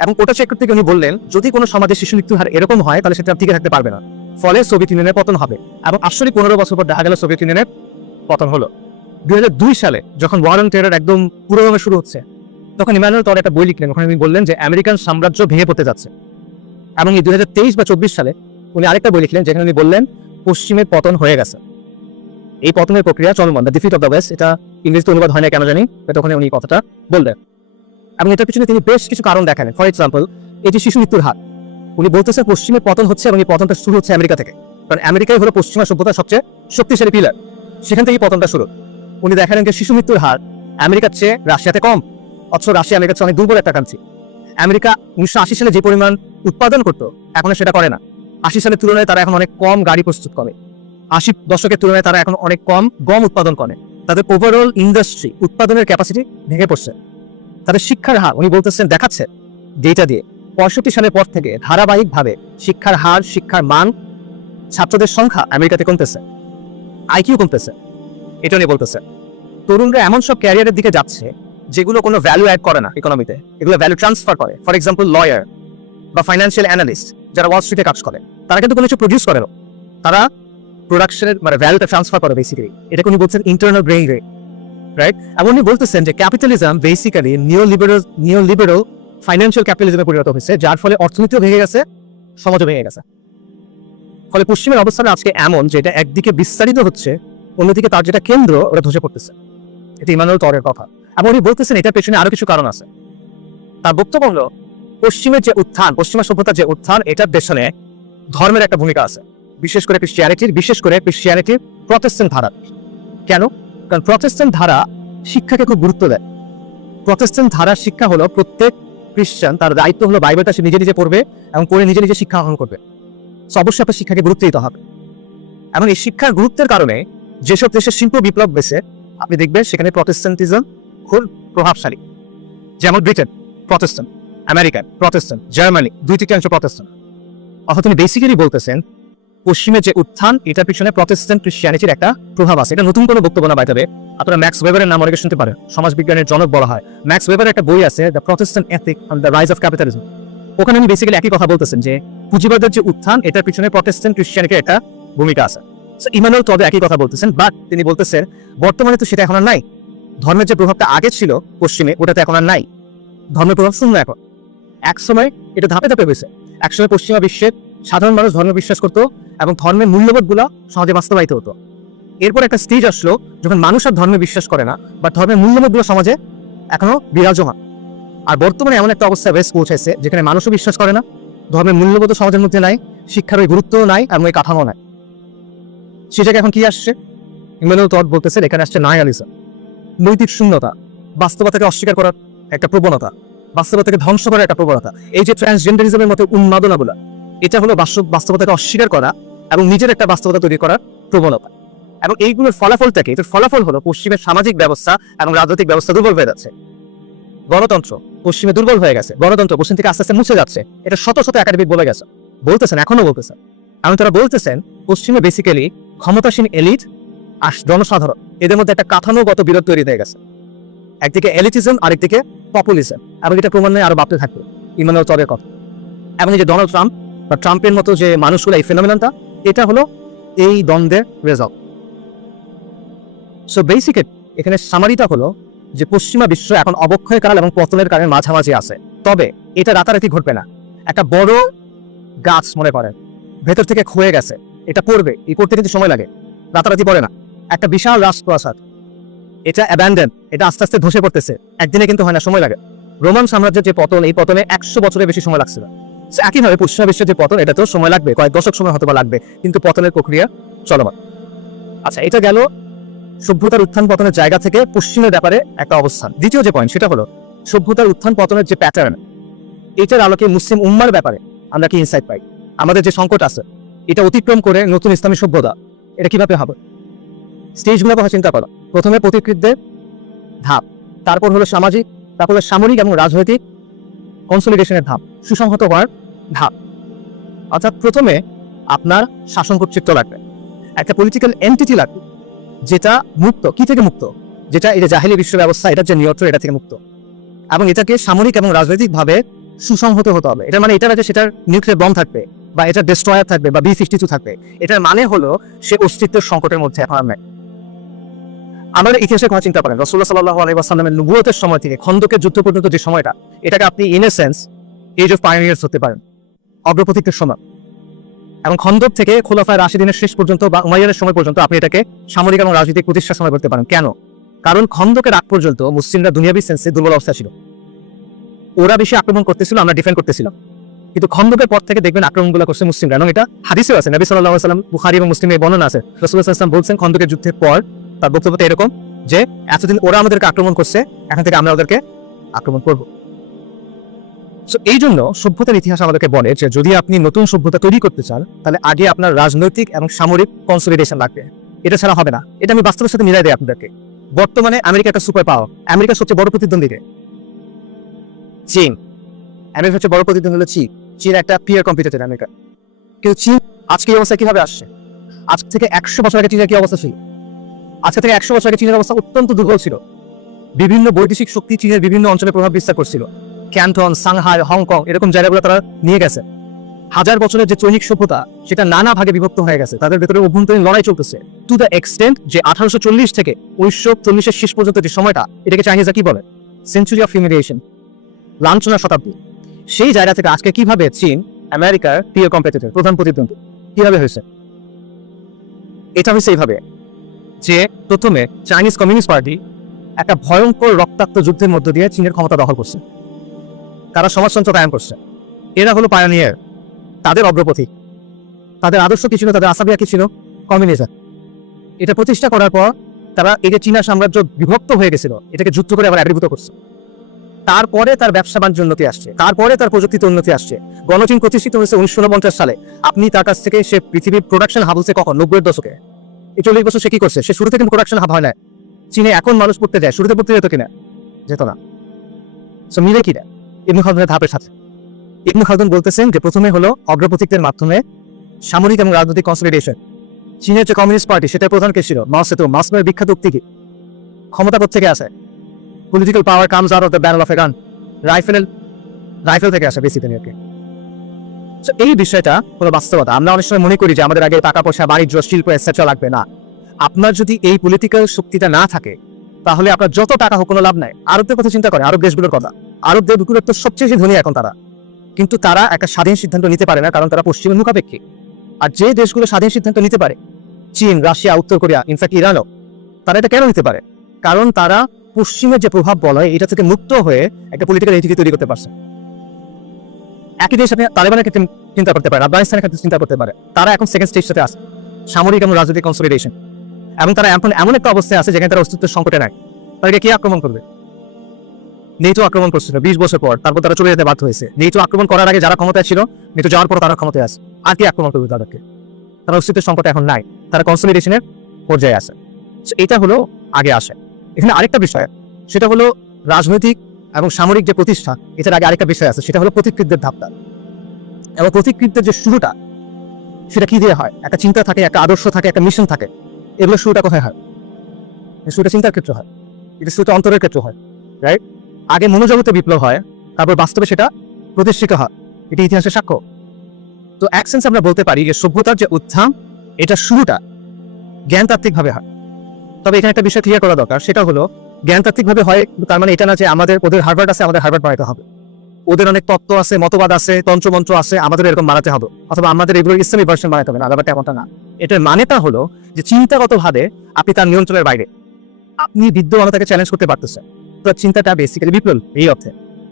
এবং ওটা চেক করতে গিয়ে উনি বললেন যদি কোনো সমাজে শিশু মৃত্যুর হার এরকম হয় তাহলে সেটা টিকে থাকতে পারবে না, ফলে সোভিয়েত ইউনিয়নের পতন হবে। এবং আসলে 15 বছর পর দেখা গেল সোভিয়েত ইউনিয়নের পতন হলো। 2002 সালে যখন ওয়ার অন টেরর একদম পুরোদমে শুরু হচ্ছে, তখন ইমানুয়েল টড একটা বই লিখলেন, ওখানে উনি বললেন যে আমেরিকান সাম্রাজ্য ভেঙে পড়তে যাচ্ছে। এবং এই 2023 বা 24 সালে উনি আরেকটা বই লিখলেন যেখানে উনি বললেন পশ্চিমের পতন হয়ে গেছে, এই পতনের প্রক্রিয়া চলমান, the defeat of the West. এটা ইংরেজিতে অনুবাদ হয় না কেন জানি, তখন উনি কথাটা বললেন। এবং এটার পিছনে তিনি বেশ কিছু কারণ দেখালেন। ফর এক্সাম্পল, এই যে শিশু মৃত্যুর হার, উনি বলতেছেন পশ্চিমের পতন হচ্ছে এবং এই পতনটা শুরু হচ্ছে আমেরিকা থেকে, কারণ আমেরিকাই হলো পশ্চিমা সভ্যতার সবচেয়ে শক্তিশালী পিলার, সেখান থেকেই পতনটা শুরু। উনি দেখালেন যে শিশু মৃত্যুর হার আমেরিকার চেয়ে রাশিয়াতে কম, অথচ রাশিয়া আমেরিকার চেয়ে অনেক দুর্বল একটা কান্ট্রি। আমেরিকা 1980 সালে যে পরিমাণ উৎপাদন করতো এখন সেটা করে না। 80 সালের তুলনায় তারা এখন অনেক কম গাড়ি প্রস্তুত করে, 80 দশকের তুলনায় তারা এখন অনেক কম গম উৎপাদন করে। তাদের ওভারঅল ইন্ডাস্ট্রি উৎপাদনের ক্যাপাসিটি ভেঙে পড়ছে। তাদের শিক্ষার হার, উনি বলতেছেন দেখাচ্ছে ডেটা দিয়ে, 65 সালের পর থেকে ধারাবাহিকভাবে শিক্ষার হার, শিক্ষার মান, ছাত্রদের সংখ্যা আমেরিকাতে কমতেছে, আইকিউ কমতেছে। এটা উনি বলতেছে তরুণরা এমন সব ক্যারিয়ারের দিকে যাচ্ছে যেগুলো কোনো ভ্যালু অ্যাড করে না ইকোনমিতে, এগুলো ভ্যালু ট্রান্সফার করে। ফর এক্সাম্পল, লয়ার বা ফাইন্যান্সিয়াল অ্যানালিস্ট যারা ওয়াল স্ট্রিটে কাজ করে, তারা কিন্তু কোনো কিছু প্রডিউস করে না, তারা প্রোডাকশনের মানে ভ্যালুটা ট্রান্সফার করে বেসিক্যালি। এটাকে উনি বলছেন ইন্টারনাল ব্রেইন রেট, রাইট? এবং উনি বলতেছেন যে ক্যাপিটালিজম বেসিক্যালি নিওলিবারাল ফাইন্যান্সিয়াল ক্যাপিটালিজমে পরিণত হয়েছে, যার ফলে অর্থনীতিও ভেঙে গেছে, সমাজও ভেঙে গেছে। ফলে পশ্চিমের অবস্থান আজকে এমন যে এটা একদিকে বিস্তারিত হচ্ছে, অন্যদিকে তার যেটা কেন্দ্র ওটা ধসে পড়তেছে। এটা ইমানুয়েল টডের কথা। এবং উনি বলতেছেন এটার পেছনে আরো কিছু কারণ আছে। তার বক্তব্য হলো পশ্চিমের যে উত্থান, পশ্চিমা সভ্যতার যে উত্থান, এটার পেছনে ধর্মের একটা ভূমিকা আছে, বিশেষ করে ক্রিশ্চিয়ানিটির প্রটেস্ট্যান্ট ধারা। কেন? কারণ প্রটেস্ট্যান্ট ধারা শিক্ষাকে খুব গুরুত্ব দেয়। প্রটেস্ট্যান্ট ধারার শিক্ষা হলো প্রত্যেক খ্রিস্টান তার দায়িত্ব হলো বাইবেলটা সে নিজে নিজে পড়বে এবং পড়ে নিজে নিজে শিক্ষা গ্রহণ করবে। অবশ্যই আপনার শিক্ষাকে গুরুত্ব দিতে হবে। এবং এই শিক্ষার গুরুত্বের কারণে যেসব দেশের শিল্প বিপ্লব বেছে আপনি দেখবেন সেখানে প্রটেস্ট্যান্টিজম খুব প্রভাবশালী। যেমন Britain Protestant, America Protestant, Germany 2/3 Protestant. অর্থাৎ তিনি বেসিক্যালি বলতেছেন পশ্চিমের যে উত্থান, এটার পিছনে প্রটেস্ট্যান্ট ক্রিশ্চিয়ানিটির একটা প্রভাব আছে। এটা নতুন কোনো বক্তব্য না, বাইতাবে আপনারা ম্যাক্স ওয়েবারের নাম অনেকে শুনতে পারেন, সমাজবিজ্ঞানের জনক বলা হয়। ম্যাক্স ওয়েবারের একটা বই আছে, the Protestant ethic on the rise of capitalism. ওখানে উনি বেসিক্যালি একই কথা বলতেছেন যে পুঁজিবাদের যে উত্থান, এটার পিছনে প্রটেস্ট্যান্ট ক্রিশ্চিয়ানিটির একটা ভূমিকা আছে। ইমানুয়েল টড একই কথা বলতেছেন, বাট তিনি বলতেছেন বর্তমানে তো সেটা এখন আর নাই। ধর্মের যে প্রভাবটা আগে ছিল পশ্চিমে, ওটাতে এখন আর নাই। ধর্মের প্রভাব শূন্য এখন। এক সময় এটা ধাপে ধাপে হয়েছে। একসময় পশ্চিমা বিশ্বের সাধারণ মানুষ ধর্ম বিশ্বাস করতো এবং ধর্মের মূল্যবোধ গুলা সহজে বাস্তবায়িত হতো। এরপর একটা স্টেজ আসলো যখন মানুষ আর ধর্মে বিশ্বাস করে না, বা ধর্মের মূল্যবোধ গুলো সমাজে এখনো বিরাজমান। আর বর্তমানে এমন একটা অবস্থায় বেশ পৌঁছেছে যেখানে মানুষও বিশ্বাস করে না, ধর্মের মূল্যবোধ সমাজের মধ্যে নাই, শিক্ষার ওই গুরুত্বও নাই এবং ওই কাঠামো নাই। সেটাকে এখন কি আসছে? ইমানুয়েল টড বলতেছে এখানে আসছে নায়ালিজম, নৈতিক শূন্যতা, বাস্তবতাকে অস্বীকার করার একটা প্রবণতা, বাস্তবতাকে ধ্বংস করার একটা প্রবণতা। এই যে ট্রান্সজেন্ডারিজমের মতো উন্মাদনাগুলো, এটা হলো বাস্তবতাকে অস্বীকার করা এবং নিজের একটা বাস্তবতা তৈরি করার প্রবণতা। এবং এইগুলোর ফলাফলটাকে, এটার ফলাফল হলো পশ্চিমের সামাজিক ব্যবস্থা এবং রাজনৈতিক ব্যবস্থা দুর্বল হয়ে যাচ্ছে। গণতন্ত্র পশ্চিমে দুর্বল হয়ে গেছে, গণতন্ত্র পশ্চিম থেকে আস্তে আস্তে মুছে যাচ্ছে। এটা শত শত একাডেমিক বলতেছেন, এখনো বলতেছেন। এবং তারা বলতেছেন পশ্চিমে বেসিক্যালি ক্ষমতাসীন এলিট আর জনসাধারণ, এদের মধ্যে একটা কাঠামোগত বিরোধ তৈরি হয়ে গেছে। একদিকে এলিটিজম, আরেকদিকে পপুলিজম। এবং এটা ক্রমান্বয়ে আরো বাড়তে থাকবে, ইমানুয়েল টডের কথা। এবং এই যে ডোনাল্ড ট্রাম্প বা ট্রাম্পের মতো যে মানুষগুলো, এই ফেনোমেননটা, এটা হলো এই দ্বন্দ্বের রেজাল্ট। সো বেসিক্যালি এখানে সামারিটা হলো যে পশ্চিমা বিশ্ব এখন অবক্ষয় কাল এবং পতনের কারণে মাঝামাঝি আছে। তবে এটা রাতারাতি ঘটবে না। একটা বড় গাছ মনে করেন ভেতর থেকে ক্ষয়ে গেছে, এটা পড়বে, এই পড়তে কিন্তু সময় লাগে, রাতারাতি পড়ে না। একটা বিশাল রাজপ্রাসাদ, এটা অ্যাবান্ডন, এটা আস্তে আস্তে ধসে পড়তেছে, একদিনে কিন্তু হয় না, সময় লাগে। রোমান সাম্রাজ্যের যে পতন, এই পতনে 100 বছরের বেশি সময় লাগছিল। একইভাবে পশ্চিমা বিশ্বের যে পতন, এটাতেও সময় লাগবে, কয়েক দশক সময় হয়তো লাগবে, কিন্তু পতনের প্রক্রিয়া চলমান। আচ্ছা, এটা গেল সভ্যতার উত্থান পতনের জায়গা থেকে পশ্চিমের ব্যাপারে একটা অবস্থান। দ্বিতীয় যে পয়েন্ট, সেটা হলো সভ্যতার উত্থান পতনের যে প্যাটার্ন, এটার আলোকে মুসলিম উম্মার ব্যাপারে আমরা কি ইনসাইট পাই? আমাদের যে সংকট আছে, এটা অতিক্রম করে নতুন ইসলামী সভ্যতা, এটা কিভাবে হবে? স্টেজগুলোর কথা চিন্তা করো। প্রথমে পথিকৃতদের ধাপ, তারপর হলো সামাজিক, তারপর সামরিক এবং রাজনৈতিক কনসলিডেশনের ধাপ, সুসংহত হওয়ার ধাপ। অর্থাৎ প্রথমে আপনার শাসন কর্তৃত্ব লাগবে, একটা পলিটিক্যাল এন্টিটি লাগবে যেটা মুক্ত। কি থেকে মুক্ত? যেটা এই যে জাহেলি বিশ্ব ব্যবস্থা, এটার যে নিয়ন্ত্রণ, এটা থেকে মুক্ত, এবং এটাকে সামরিক এবং রাজনৈতিকভাবে সুসংহত হতে হবে। এটার মানে এটা না যে সেটার নিউক্লিয়ার বম থাকবে বা এটা ডেস্ট্রয়ার থাকবে বা B-52 থাকবে। এটার মানে হলো সে অস্তিত্বের সংকটের মধ্যে এখন আর নাই। আমাদের ইতিহাসের কথা চিন্তা করেন, রাসূলুল্লাহ সাল্লাল্লাহু আলাইহি ওয়াসাল্লামের নবুয়তের সময় থেকে খন্দকের যুদ্ধ পর্যন্ত যে সময়টা, এটাকে আপনি in a sense age of pioneers হতে পারেন, অগ্রপথিকদের সময়। এবং খন্দক থেকে খোলাফায়ে রাশিদিনের শেষ পর্যন্ত বা উমাইয়াদের সময় পর্যন্ত আপনি এটাকে সামরিক এবং রাজনৈতিক প্রতিষ্ঠার সময় করতে পারেন। কেন? কারণ খন্দকের আগ পর্যন্ত মুসলিমরা দুনিয়াবি সেন্সে দুর্বল অবস্থা ছিল, ওরা বেশি আক্রমণ করতেছিল, আমরা ডিফেন্ড করতেছিলাম। কিন্তু খন্দকের পর থেকে দেখবেন আক্রমণগুলো করছে মুসলিমরা, এবং এটা হাদিসেও আছে, নবী সাল্লাল্লাহু আলাইহি ওয়াসাল্লাম, বুখারী এবং মুসলিমে বর্ণনা আছে। রাসূলুল্লাহ সাল্লাল্লাহু আলাইহি ওয়াসাল্লাম বলছেন খন্দকের যুদ্ধের পর তার বক্তব্যটা এরকম যে এতদিন ওরা আমাদেরকে আক্রমণ করছে, এখন থেকে আমরা ওদেরকে আক্রমণ করব। সো এই জন্য সভ্যতার ইতিহাস আমাদেরকে বলে যে যদি আপনি নতুন সভ্যতা তৈরি করতে চান, তাহলে আগে আপনার রাজনৈতিক এবং সামরিক কনসলিডেশন লাগবে। এটা ছাড়া হবে না। এটা আমি বাস্তবের সাথে মিলাই দেই আপনাদেরকে। বর্তমানে আমেরিকা একটা সুপার পাওয়ার, আমেরিকার সবচেয়ে বড় প্রতিদ্বন্দ্বী চীন। আমেরিকার সবচেয়ে বড় প্রতিদ্বন্দ্বী হলো চীন। চীন একটা পিয়ার কম্পিটিটর আমেরিকা। কিন্তু চীন আজকে এই অবস্থা কিভাবে আসছে? আজ থেকে 100 বছর আগে চীনের কি অবস্থা ছিল? আজকে থেকে 100 বছর আগে চীনের অবস্থা অত্যন্ত দুর্বল ছিল। বিভিন্ন বৈদেশিক শক্তি চীনের বিভিন্ন অঞ্চলে প্রভাব বিস্তার করছিল। ক্যান্টন, সাংহাই, হংকং এরকম জায়গাগুলো তারা নিয়ে গেছে। হাজার বছরের যে চৈনিক সভ্যতা, সেটা নানা ভাগে বিভক্ত হয়ে গেছে। তাদের ভেতরে অভ্যন্তরীণ লড়াই চলতেছে টু দ্য এক্সটেন্ট যে 1840 থেকে 1940-এর শেষ পর্যন্ত যে সময়টা, এটাকে চাইনিজরা কি বলে? সেঞ্চুরি অফ হিউমিলিয়েশন, লাঞ্ছনার শতাব্দী। সেই জায়গা থেকে আজকে কিভাবে চীন আমেরিকার পিয়ার কম্পিটিটর, প্রধান প্রতিদ্বন্দ্বী কিভাবে হয়েছে? এটা হয়েছে এইভাবে যে প্রথমে চাইনিজ কমিউনিস্ট পার্টি একটা ভয়ঙ্কর রক্তাক্ত যুদ্ধের মধ্য দিয়ে চীনের ক্ষমতা দখল করছে। তারা সমাজতন্ত্র কায়েম করছে। এরা হলো পায়োনিয়ার, তাদের অগ্রপথিক। তাদের আদর্শ কি ছিল? তাদের আসাবিয়া কি ছিল? কমিউনিজম। এটা প্রতিষ্ঠা করার পর তারা এই যে চীনা সাম্রাজ্য বিভক্ত হয়ে গেছিল, এটাকে যুদ্ধ করে আবার একীভূত করছে। তারপরে তার ব্যবসা বাণিজ্য উন্নতি আসছে, তারপরে তার প্রযুক্তিতে উন্নতি আসছে। গণচীন প্রতিষ্ঠিত হয়েছে 1949 সালে। আপনি তার কাছ থেকে, সে পৃথিবীর প্রোডাকশন হাব হচ্ছে কখন? 90-এর দশকে। এই 40 বছর সে কি করছে? সে শুরু থেকে প্রোডাকশন হাব হয় না। চীনে এখন মানুষ পড়তে যায়, শুরুতে পড়তে যেত কিনা? যেত না। সো মিলে কিনা ইবনে খালদুনের ধাপের সাথে? ইবনে খালদুন বলতেছেন যে প্রথমে হলো অগ্রপথিকদের মাধ্যমে সামরিক এবং রাজনৈতিক কনসলিডেশন। চীনের যে কমিউনিস্ট পার্টি, সেটার প্রধান কে ছিল? মাও সেতুং। মাও সেতুংয়ের বিখ্যাত উক্তি কি? ক্ষমতা থেকে আসে? Political power comes out of the barrel of a gun. Rifle থেকে আসে বেসিক্যালি। এই বিষয়টা হলো বাস্তবতা। আমরা অনেক সময় মনে করি যে আমাদের আগে টাকা পয়সা, বাণিজ্য, শিল্প এটসেট্রা লাগবে না। আপনার যদি এই পলিটিক্যাল শক্তিটা না থাকে, তাহলে আপনার যত টাকা হোক কোনো লাভ নাই। আরবদের কথা চিন্তা করে, আরব দেশগুলোর কথা। আরব দেশগুলোর তো সবচেয়ে বেশি ধনী এখন তারা, কিন্তু তারা একটা স্বাধীন সিদ্ধান্ত নিতে পারে না, কারণ তারা পশ্চিমের মুখাপেক্ষী। আর যে দেশগুলো স্বাধীন সিদ্ধান্ত নিতে পারে, চীন, রাশিয়া, উত্তর কোরিয়া, ইনফ্যাক্ট ইরানও, তারা এটা কেন নিতে পারে? কারণ তারা পশ্চিমের যে প্রভাব বলয়, এটা থেকে মুক্ত হয়ে একটা পলিটিক্যাল এন্টিটি তৈরি করতে পারছে। একই দেশ আপনি তালেবানের ক্ষেত্রে চিন্তা করতে পারে, আফগানিস্তানের ক্ষেত্রে চিন্তা করতে পারে। তারা এখন সেকেন্ড স্টেজটাতে আছে, সামরিক এবং রাজনৈতিক কনসলিডেশন। এবং তারা এখন এমন একটা অবস্থায় আছে যেখানে তারা অস্তিত্বের সংকটে নাই। তাদেরকে কে আক্রমণ করবে? নেটো আক্রমণ করছিল 20 বছর পর, তারপর তারা চলে যেতে বাধ্য হয়েছে। নেটো আক্রমণ করার আগে যারা ক্ষমতায় ছিল, নেটো যাওয়ার পর তারা ক্ষমতায় আছে। আর কি আক্রমণ করবে তাদেরকে? তারা অস্তিত্বের সংকটে এখন নাই, তারা কনসলিডেশনের পর্যায়ে আছে। এটা হলো আগে আসে। এখানে আরেকটা বিষয়, সেটা হলো রাজনৈতিক এবং সামরিক যে প্রতিষ্ঠা, এটার আগে আরেকটা বিষয় আছে, সেটা হলো প্রতিকৃতদের ধাপটা। এবং প্রতিকৃতের যে শুরুটা, সেটা কি দিয়ে হয়? একটা চিন্তা থাকে, একটা আদর্শ থাকে, একটা মিশন থাকে। এগুলো শুরুটা কোথায় হয়? শুরুটা চিন্তার ক্ষেত্রে হয়, এটা শুরুটা অন্তরের ক্ষেত্রে হয়, রাইট? আগে মনোজগতে বিপ্লব হয়, তারপর বাস্তবে সেটা প্রতিষ্ঠিত হয়। এটা ইতিহাসের সাক্ষ্য। তো এক সেন্স আমরা বলতে পারি যে সভ্যতার যে উত্থান, এটা শুরুটা জ্ঞানতাত্ত্বিক ভাবে হয়। তবে এখানে একটা বিষয় ক্লিয়ার করা দরকার, সেটা হলো জ্ঞানতাত্ত্বিক ভাবে হয়, তার মানে এটা না যে ওদের হার্ভার্ড আছে, আমাদের হার্ভার্ড বানাতে হবে। ওদের অনেক তত্ত্ব আছে, মতবাদ আছে, তন্ত্রমন্ত্র আছে, আমাদের এরকম বানাতে হবে, অথবা আমাদের এগুলোর ইসলামী ভার্সন বানাতে হবে না। ব্যাপারটা এমনটা না। এটার মানেটা হলো যে চিন্তাগতভাবে আপনি তার নিয়ন্ত্রণের বাইরে, আপনি বিদ্যমানতাকে চ্যালেঞ্জ করতে পারতেছেন। তো চিন্তাটা বেসিক্যালি বিপ্লব এই অর্থে।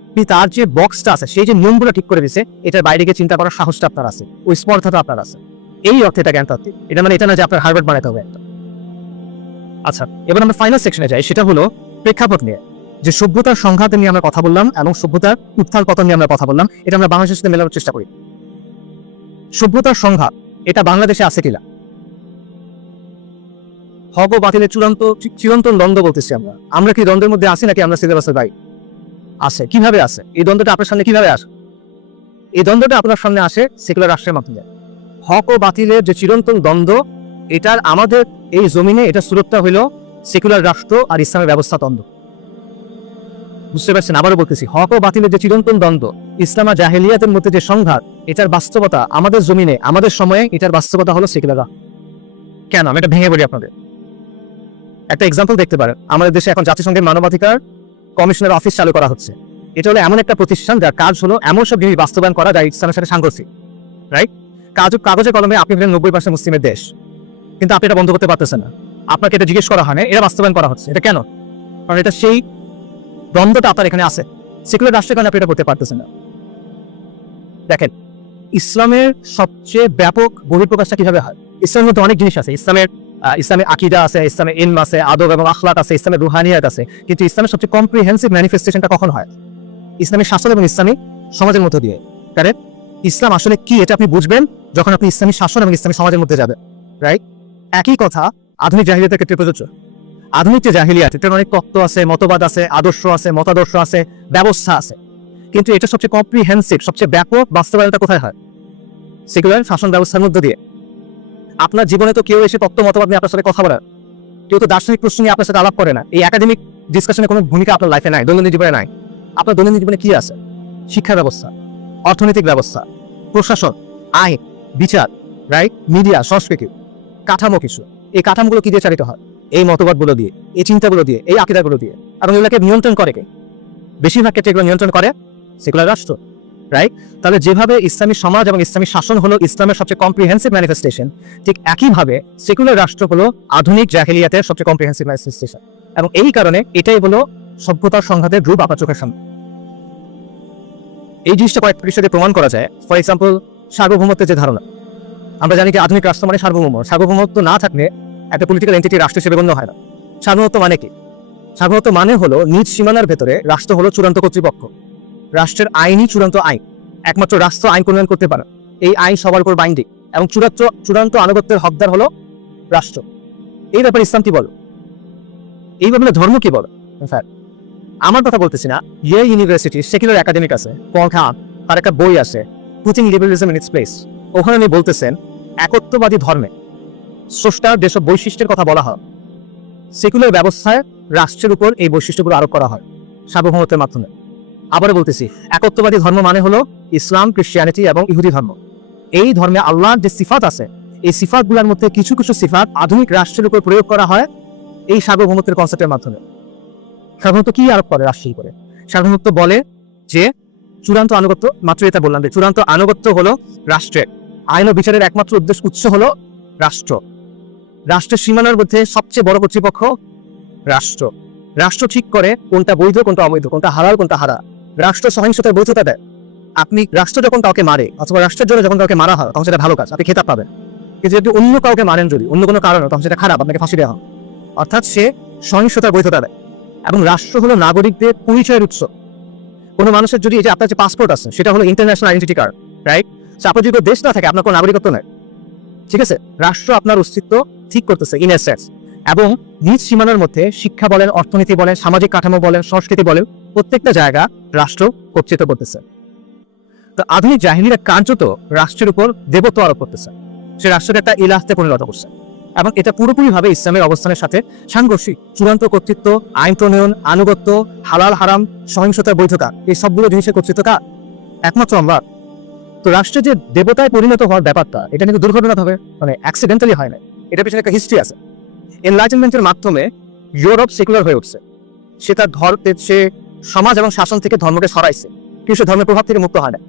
আপনি তার যে বক্সটা আছে, সেই যে নিয়মগুলো ঠিক করে দিছে, এটার বাইরে গিয়ে চিন্তা করার সাহসটা আপনার আছে, ওই স্পর্ধাটা আপনার আছে। এই অর্থে এটা জ্ঞানতাত্ত্বিক। এটা মানে এটা না যে আপনার হার্ভার্ড বানাতে হবে একটা। আচ্ছা, এবার আমরা ফাইনাল সেকশনে যাই, সেটা হলো প্রেক্ষাপট নিয়ে। যে সভ্যতার সংঘাত নিয়ে আমরা কথা বললাম এবং সভ্যতার উত্থান পতন নিয়ে আমরা কথা বললাম, এটা আমরা বাংলাদেশের সাথে মেলানোর চেষ্টা করি। সভ্যতার সংঘাত এটা বাংলাদেশে আছে কিনা? হক ও বাতিলের চিরন্তন দ্বন্দ্ব বলতেছি আমরা। আমরা কি দ্বন্দ্বের মধ্যে আছি নাকি আমরা সিলেবাসের বাইরে? আছে। কিভাবে আছে? এই দ্বন্দ্বটা আপনার সামনে কিভাবে আসে? এই দ্বন্দ্বটা আপনার সামনে আসে সেকুলার রাষ্ট্রের মাধ্যমে। হক ও বাতিলের যে চিরন্তন দ্বন্দ্ব, এটার আমাদের এই জমিনে এটা সুরক্ষা হইল সেকুলার রাষ্ট্র আর ইসলামের ব্যবস্থা দ্বন্দ্ব। বুঝতে পারছেন? আবারও বলতেছি, হক ও বাতিলের যে চিরন্তন দ্বন্দ্ব, ইসলাম আর জাহেলিয়াতের মধ্যে যে সংঘাত, এটার বাস্তবতা আমাদের জমিনে, আমাদের সময়ে এটার বাস্তবতা হলো সেকুলার রাষ্ট্র। কেন? আমি এটা ভেঙে বলি আপনাদের। একটা এক্সাম্পল দেখতে পারেন, আমাদের দেশে এখন জাতিসংঘের মানবাধিকার কমিশনের অফিস চালু করা হচ্ছে। এটা হলো এমন একটা প্রতিষ্ঠান যার কাজ হলো এমন সব জিনিস বাস্তবায়ন করা যা ইসলামের সাথে সাংঘর্ষিক, রাইট? কাগজে কলমে আপনি হলেন 90% মুসলিমের দেশ, কিন্তু আপনি এটা বন্ধ করতে পারতেছেন না। আপনাকে এটা জিজ্ঞেস করা হয় না, এটা বাস্তবায়ন করা হচ্ছে। এটা কেন? কারণ এটা সেই দ্বন্দ্বটা আপনার এখানে আছে। সেকুলার রাষ্ট্রের কারণে আপনি এটা করতে পারতেছেন না। দেখেন, ইসলামের সবচেয়ে ব্যাপক বহিঃপ্রকাশটা কিভাবে হয়? ইসলামের মধ্যে অনেক জিনিস আছে। ইসলামের আকীদা আছে, ইসলামের ইলম আছে, আদব এবং আখলাক আছে, ইসলামের রুহানিয়াত আছে। কিন্তু ইসলামের সবচেয়ে কম্প্রিহেন্সিভ ম্যানিফেস্টেশনটা কখন হয়? ইসলামী শাসন এবং ইসলামী সমাজের মধ্য দিয়ে। কারণ ইসলাম আসলে কি এটা আপনি বুঝবেন যখন আপনি ইসলামী শাসন এবং ইসলামী সমাজের মধ্যে যাবেন, রাইট? একই কথা আধুনিক জাহিলিয়াতের ক্ষেত্রে প্রযোজ্য। আধুনিক যে জাহিলিয়াত, এটার অনেক তত্ত্ব আছে, মতবাদ আছে, আদর্শ আছে, মতাদর্শ আছে, ব্যবস্থা আছে, কিন্তু এটা সবচেয়ে কম্প্রিহেন্সিভ, সবচেয়ে ব্যাপক বাস্তবায়নটা কোথায় হয়? সেকুলার শাসন ব্যবস্থার মধ্য দিয়ে। আপনার জীবনে তো কেউ এসে তত্ত্ব মতবাদ নিয়ে আপনার সাথে কথা বলে না, কেউ তো দার্শনিক প্রশ্ন নিয়ে আপনার সাথে আলাপ করে না। এই একাডেমিক ডিসকাশনে কোনো ভূমিকা আপনার লাইফে নাই, দৈনন্দিন জীবনে নাই। আপনার দৈনন্দিন জীবনে কি আছে? শিক্ষা ব্যবস্থা, অর্থনৈতিক ব্যবস্থা, প্রশাসন, আইন, বিচার, রাইট, মিডিয়া, সংস্কৃতি, কাঠামো কিছু। এই কাঠামোগুলো কি দিয়ে চালিত হয়? এই মতবাদগুলো দিয়ে, এই চিন্তাগুলো দিয়ে, এই আকীদাগুলো দিয়ে। এবং এগুলোকে নিয়ন্ত্রণ করে কে? বেশিরভাগ ক্ষেত্রে এগুলো নিয়ন্ত্রণ করে সেকুলার রাষ্ট্র, রাইট? তাহলে যেভাবে ইসলামী সমাজ এবং ইসলামী শাসন হলো ইসলামের সবচেয়ে কম্প্রিহেন্সিভ ম্যানিফেস্টেশন, ঠিক একইভাবে সেকুলার রাষ্ট্র হলো আধুনিক জাহেলিয়াতের সবচেয়ে কম্প্রিহেন্সিভ ম্যানিফেস্টেশন। এবং এই কারণে এটাই হলো সভ্যতার সংঘাতের রূপ আপনার চোখের সামনে। এই জিনিসটা কয়েকটা বিষয়ে প্রমাণ করা যায়। ফর এক্সাম্পল, সার্বভৌমত্বের যে ধারণা, আমরা জানি যে আধুনিক রাষ্ট্র মানে সার্বভৌম। সার্বভৌমত্ব না থাকলে একটা পলিটিক্যাল এন্টিটি রাষ্ট্র হিসেবে গণ্য হয় না। সার্বভৌমত্ব মানে কি? সার্বভৌমত্ব মানে হলো নিজ সীমানার ভেতরে রাষ্ট্র হলো চূড়ান্ত কর্তৃপক্ষ। রাষ্ট্রের আইনই চূড়ান্ত আইন। একমাত্র রাষ্ট্র আইন প্রণয়ন করতে পারে, এই আইন সবার উপর বাইন্ডিং, এবং চূড়ান্ত আনুগত্যের হকদার হলো রাষ্ট্র। এই ব্যাপারে ইসলাম কি বলো? এই ব্যাপারে ধর্ম কি বলো? আমার কথা বলতেছি না, ইয়ে ইউনিভার্সিটি সেকুলার একাডেমিক আছে, পল খান, তার একটা বই আছে, putting liberalism in it's place. ওখানে উনি বলতেছেন একত্ববাদী ধর্মে স্রষ্টার যেসব বৈশিষ্ট্যের কথা বলা হয়, সেকুলার ব্যবস্থায় রাষ্ট্রের উপর এই বৈশিষ্ট্যগুলো আরোপ করা হয় সার্বভৌমত্বের মাধ্যমে। আবারও বলতেছি, একত্ববাদী ধর্ম মানে হলো ইসলাম, খ্রিস্টিয়ানিটি এবং ইহুদি ধর্ম। এই ধর্মে আল্লাহর যে সিফাত আছে, এই সিফাতগুলোর মধ্যে কিছু কিছু সিফাত আধুনিক রাষ্ট্রের উপর প্রয়োগ করা হয় এই সার্বভৌমত্বের কনসেপ্টের মাধ্যমে। সার্বভৌমত্ব কি আরোপ করে রাষ্ট্রের উপরে? সার্বভৌমত্ব বলে যে চূড়ান্ত আনুগত্য, মাত্র এটা বললাম যে চূড়ান্ত আনুগত্য হলো রাষ্ট্রের, আইন ও বিচারের একমাত্র উৎস হলো রাষ্ট্র। রাষ্ট্রের সীমানার মধ্যে সবচেয়ে বড় কর্তৃপক্ষ রাষ্ট্র। রাষ্ট্র ঠিক করে কোনটা বৈধ, কোনটা অবৈধ, কোনটা হালাল, কোনটা হারাম। রাষ্ট্র সহিংসতার বৈধতা দেয়। আপনি রাষ্ট্র যখন কাউকে মারে অথবা রাষ্ট্রের জন্য যখন কাউকে মারা হয়, তখন সেটা ভালো কাজ, আপনি খেতাব পাবেন। কিন্তু যদি অন্য কাউকে মারেন, যদি অন্য কোনো কারণে, তখন সেটা খারাপ, আপনাকে ফাঁসি দেওয়া হয়। অর্থাৎ সে সহিংসতার বৈধতা দেয়। এবং রাষ্ট্র হলো নাগরিকদের পরিচয়ের উৎস। কোনো মানুষের যদি এই যে আপনার যে পাসপোর্ট আছে, সেটা হলো ইন্টারন্যাশনাল আইডেন্টিটি কার্ড, রাইট? আপনার যদি দেশ না থাকে, আপনার কোনো নাগরিকত্ব নেই, ঠিক আছে? রাষ্ট্র আপনার অস্তিত্ব ঠিক করতেছে ইন এ সেন্স। এবং নিজ সীমানার মধ্যে শিক্ষা বলেন, অর্থনীতি বলেন, সামাজিক কাঠামো বলেন, সংস্কৃতি বলেন, প্রত্যেকটা জায়গা রাষ্ট্র কর্তৃত্ব করতেছে। তো আধুনিক জাহিলিরা কার্যত রাষ্ট্রের উপর দেবত্ব আরোপ করতেছে, সে রাষ্ট্রকে একটা ইলাহতে পরিণত করছে। এবং এটা পুরোপুরিভাবে ইসলামের অবস্থানের সাথে সাংঘর্ষিক। চূড়ান্ত কর্তৃত্ব, আইন প্রণয়ন, আনুগত্য, হালাল হারাম, সহিংসতার বৈধতা, এই সবগুলো জিনিসের কর্তৃত্বটা একমাত্র আমরা। তো রাষ্ট্রে যে দেবতায় পরিণত হওয়ার ব্যাপারটা, এটা কিন্তু দুর্ঘটনাভাবে, মানে অ্যাক্সিডেন্টালি হয় না। এটার পিছনে একটা হিস্ট্রি আছে। এনলাইটেনমেন্টের মাধ্যমে ইউরোপ সেকুলার হয়ে উঠছে। সে সমাজ এবং শাসন থেকে ধর্মকে সরাইছে, কিন্তু সে ধর্মের প্রভাব থেকে মুক্ত হয় না।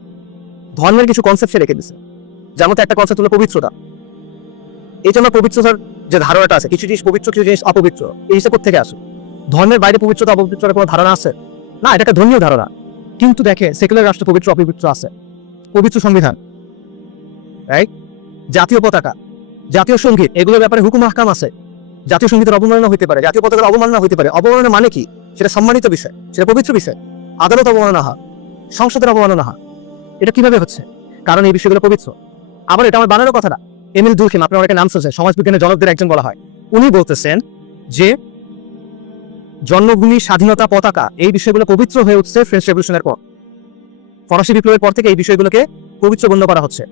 ধর্মের কিছু কনসেপ্ট সে রেখে দিচ্ছে। যেমন একটা কনসেপ্ট হলো পবিত্রতা। এই জন্য পবিত্রতার যে ধারণাটা আছে, কিছু জিনিস পবিত্র, কিছু জিনিস অপবিত্র, এই হিসাব থেকে আসে। ধর্মের বাইরে পবিত্রতা অপবিত্রের কোনো ধারণা আছে না, এটা একটা ধর্মীয় ধারণা। কিন্তু দেখে সেকুলার রাষ্ট্র পবিত্র অপবিত্র আছে। পবিত্র সংবিধান, রাইট? জাতীয় পতাকা, জাতীয় সঙ্গীত, এগুলোর ব্যাপারে হুকুম আহকাম আছে। জাতীয় সঙ্গীতের অবমাননা হইতে পারে, জাতীয় পতাকার অবমাননা হইতে পারে। অবমাননা মানে কি? সেটা সম্মানিত বিষয়, সেটা পবিত্র বিষয়। আদালত অবমাননা হয়, সংসদের অবমাননা হয়। এটা কিভাবে হচ্ছে? কারণ এই বিষয়গুলো পবিত্র। আবার এটা আমার বানানো কথা না। এমিল দুরখিম, আপনার অনেকে নাম শুনছেন, সমাজবিজ্ঞানের জনকদের একজন বলা হয়। উনি বলতেছেন যে জন্মভূমি, স্বাধীনতা, পতাকা, এই বিষয়গুলো পবিত্র হয়ে উঠছে ফ্রেঞ্চ রেভলিউশনের পর। ফরাসি বিপ্লবের পর থেকে এই বিষয়গুলোকে পবিত্র গণ্য করা হচ্ছে।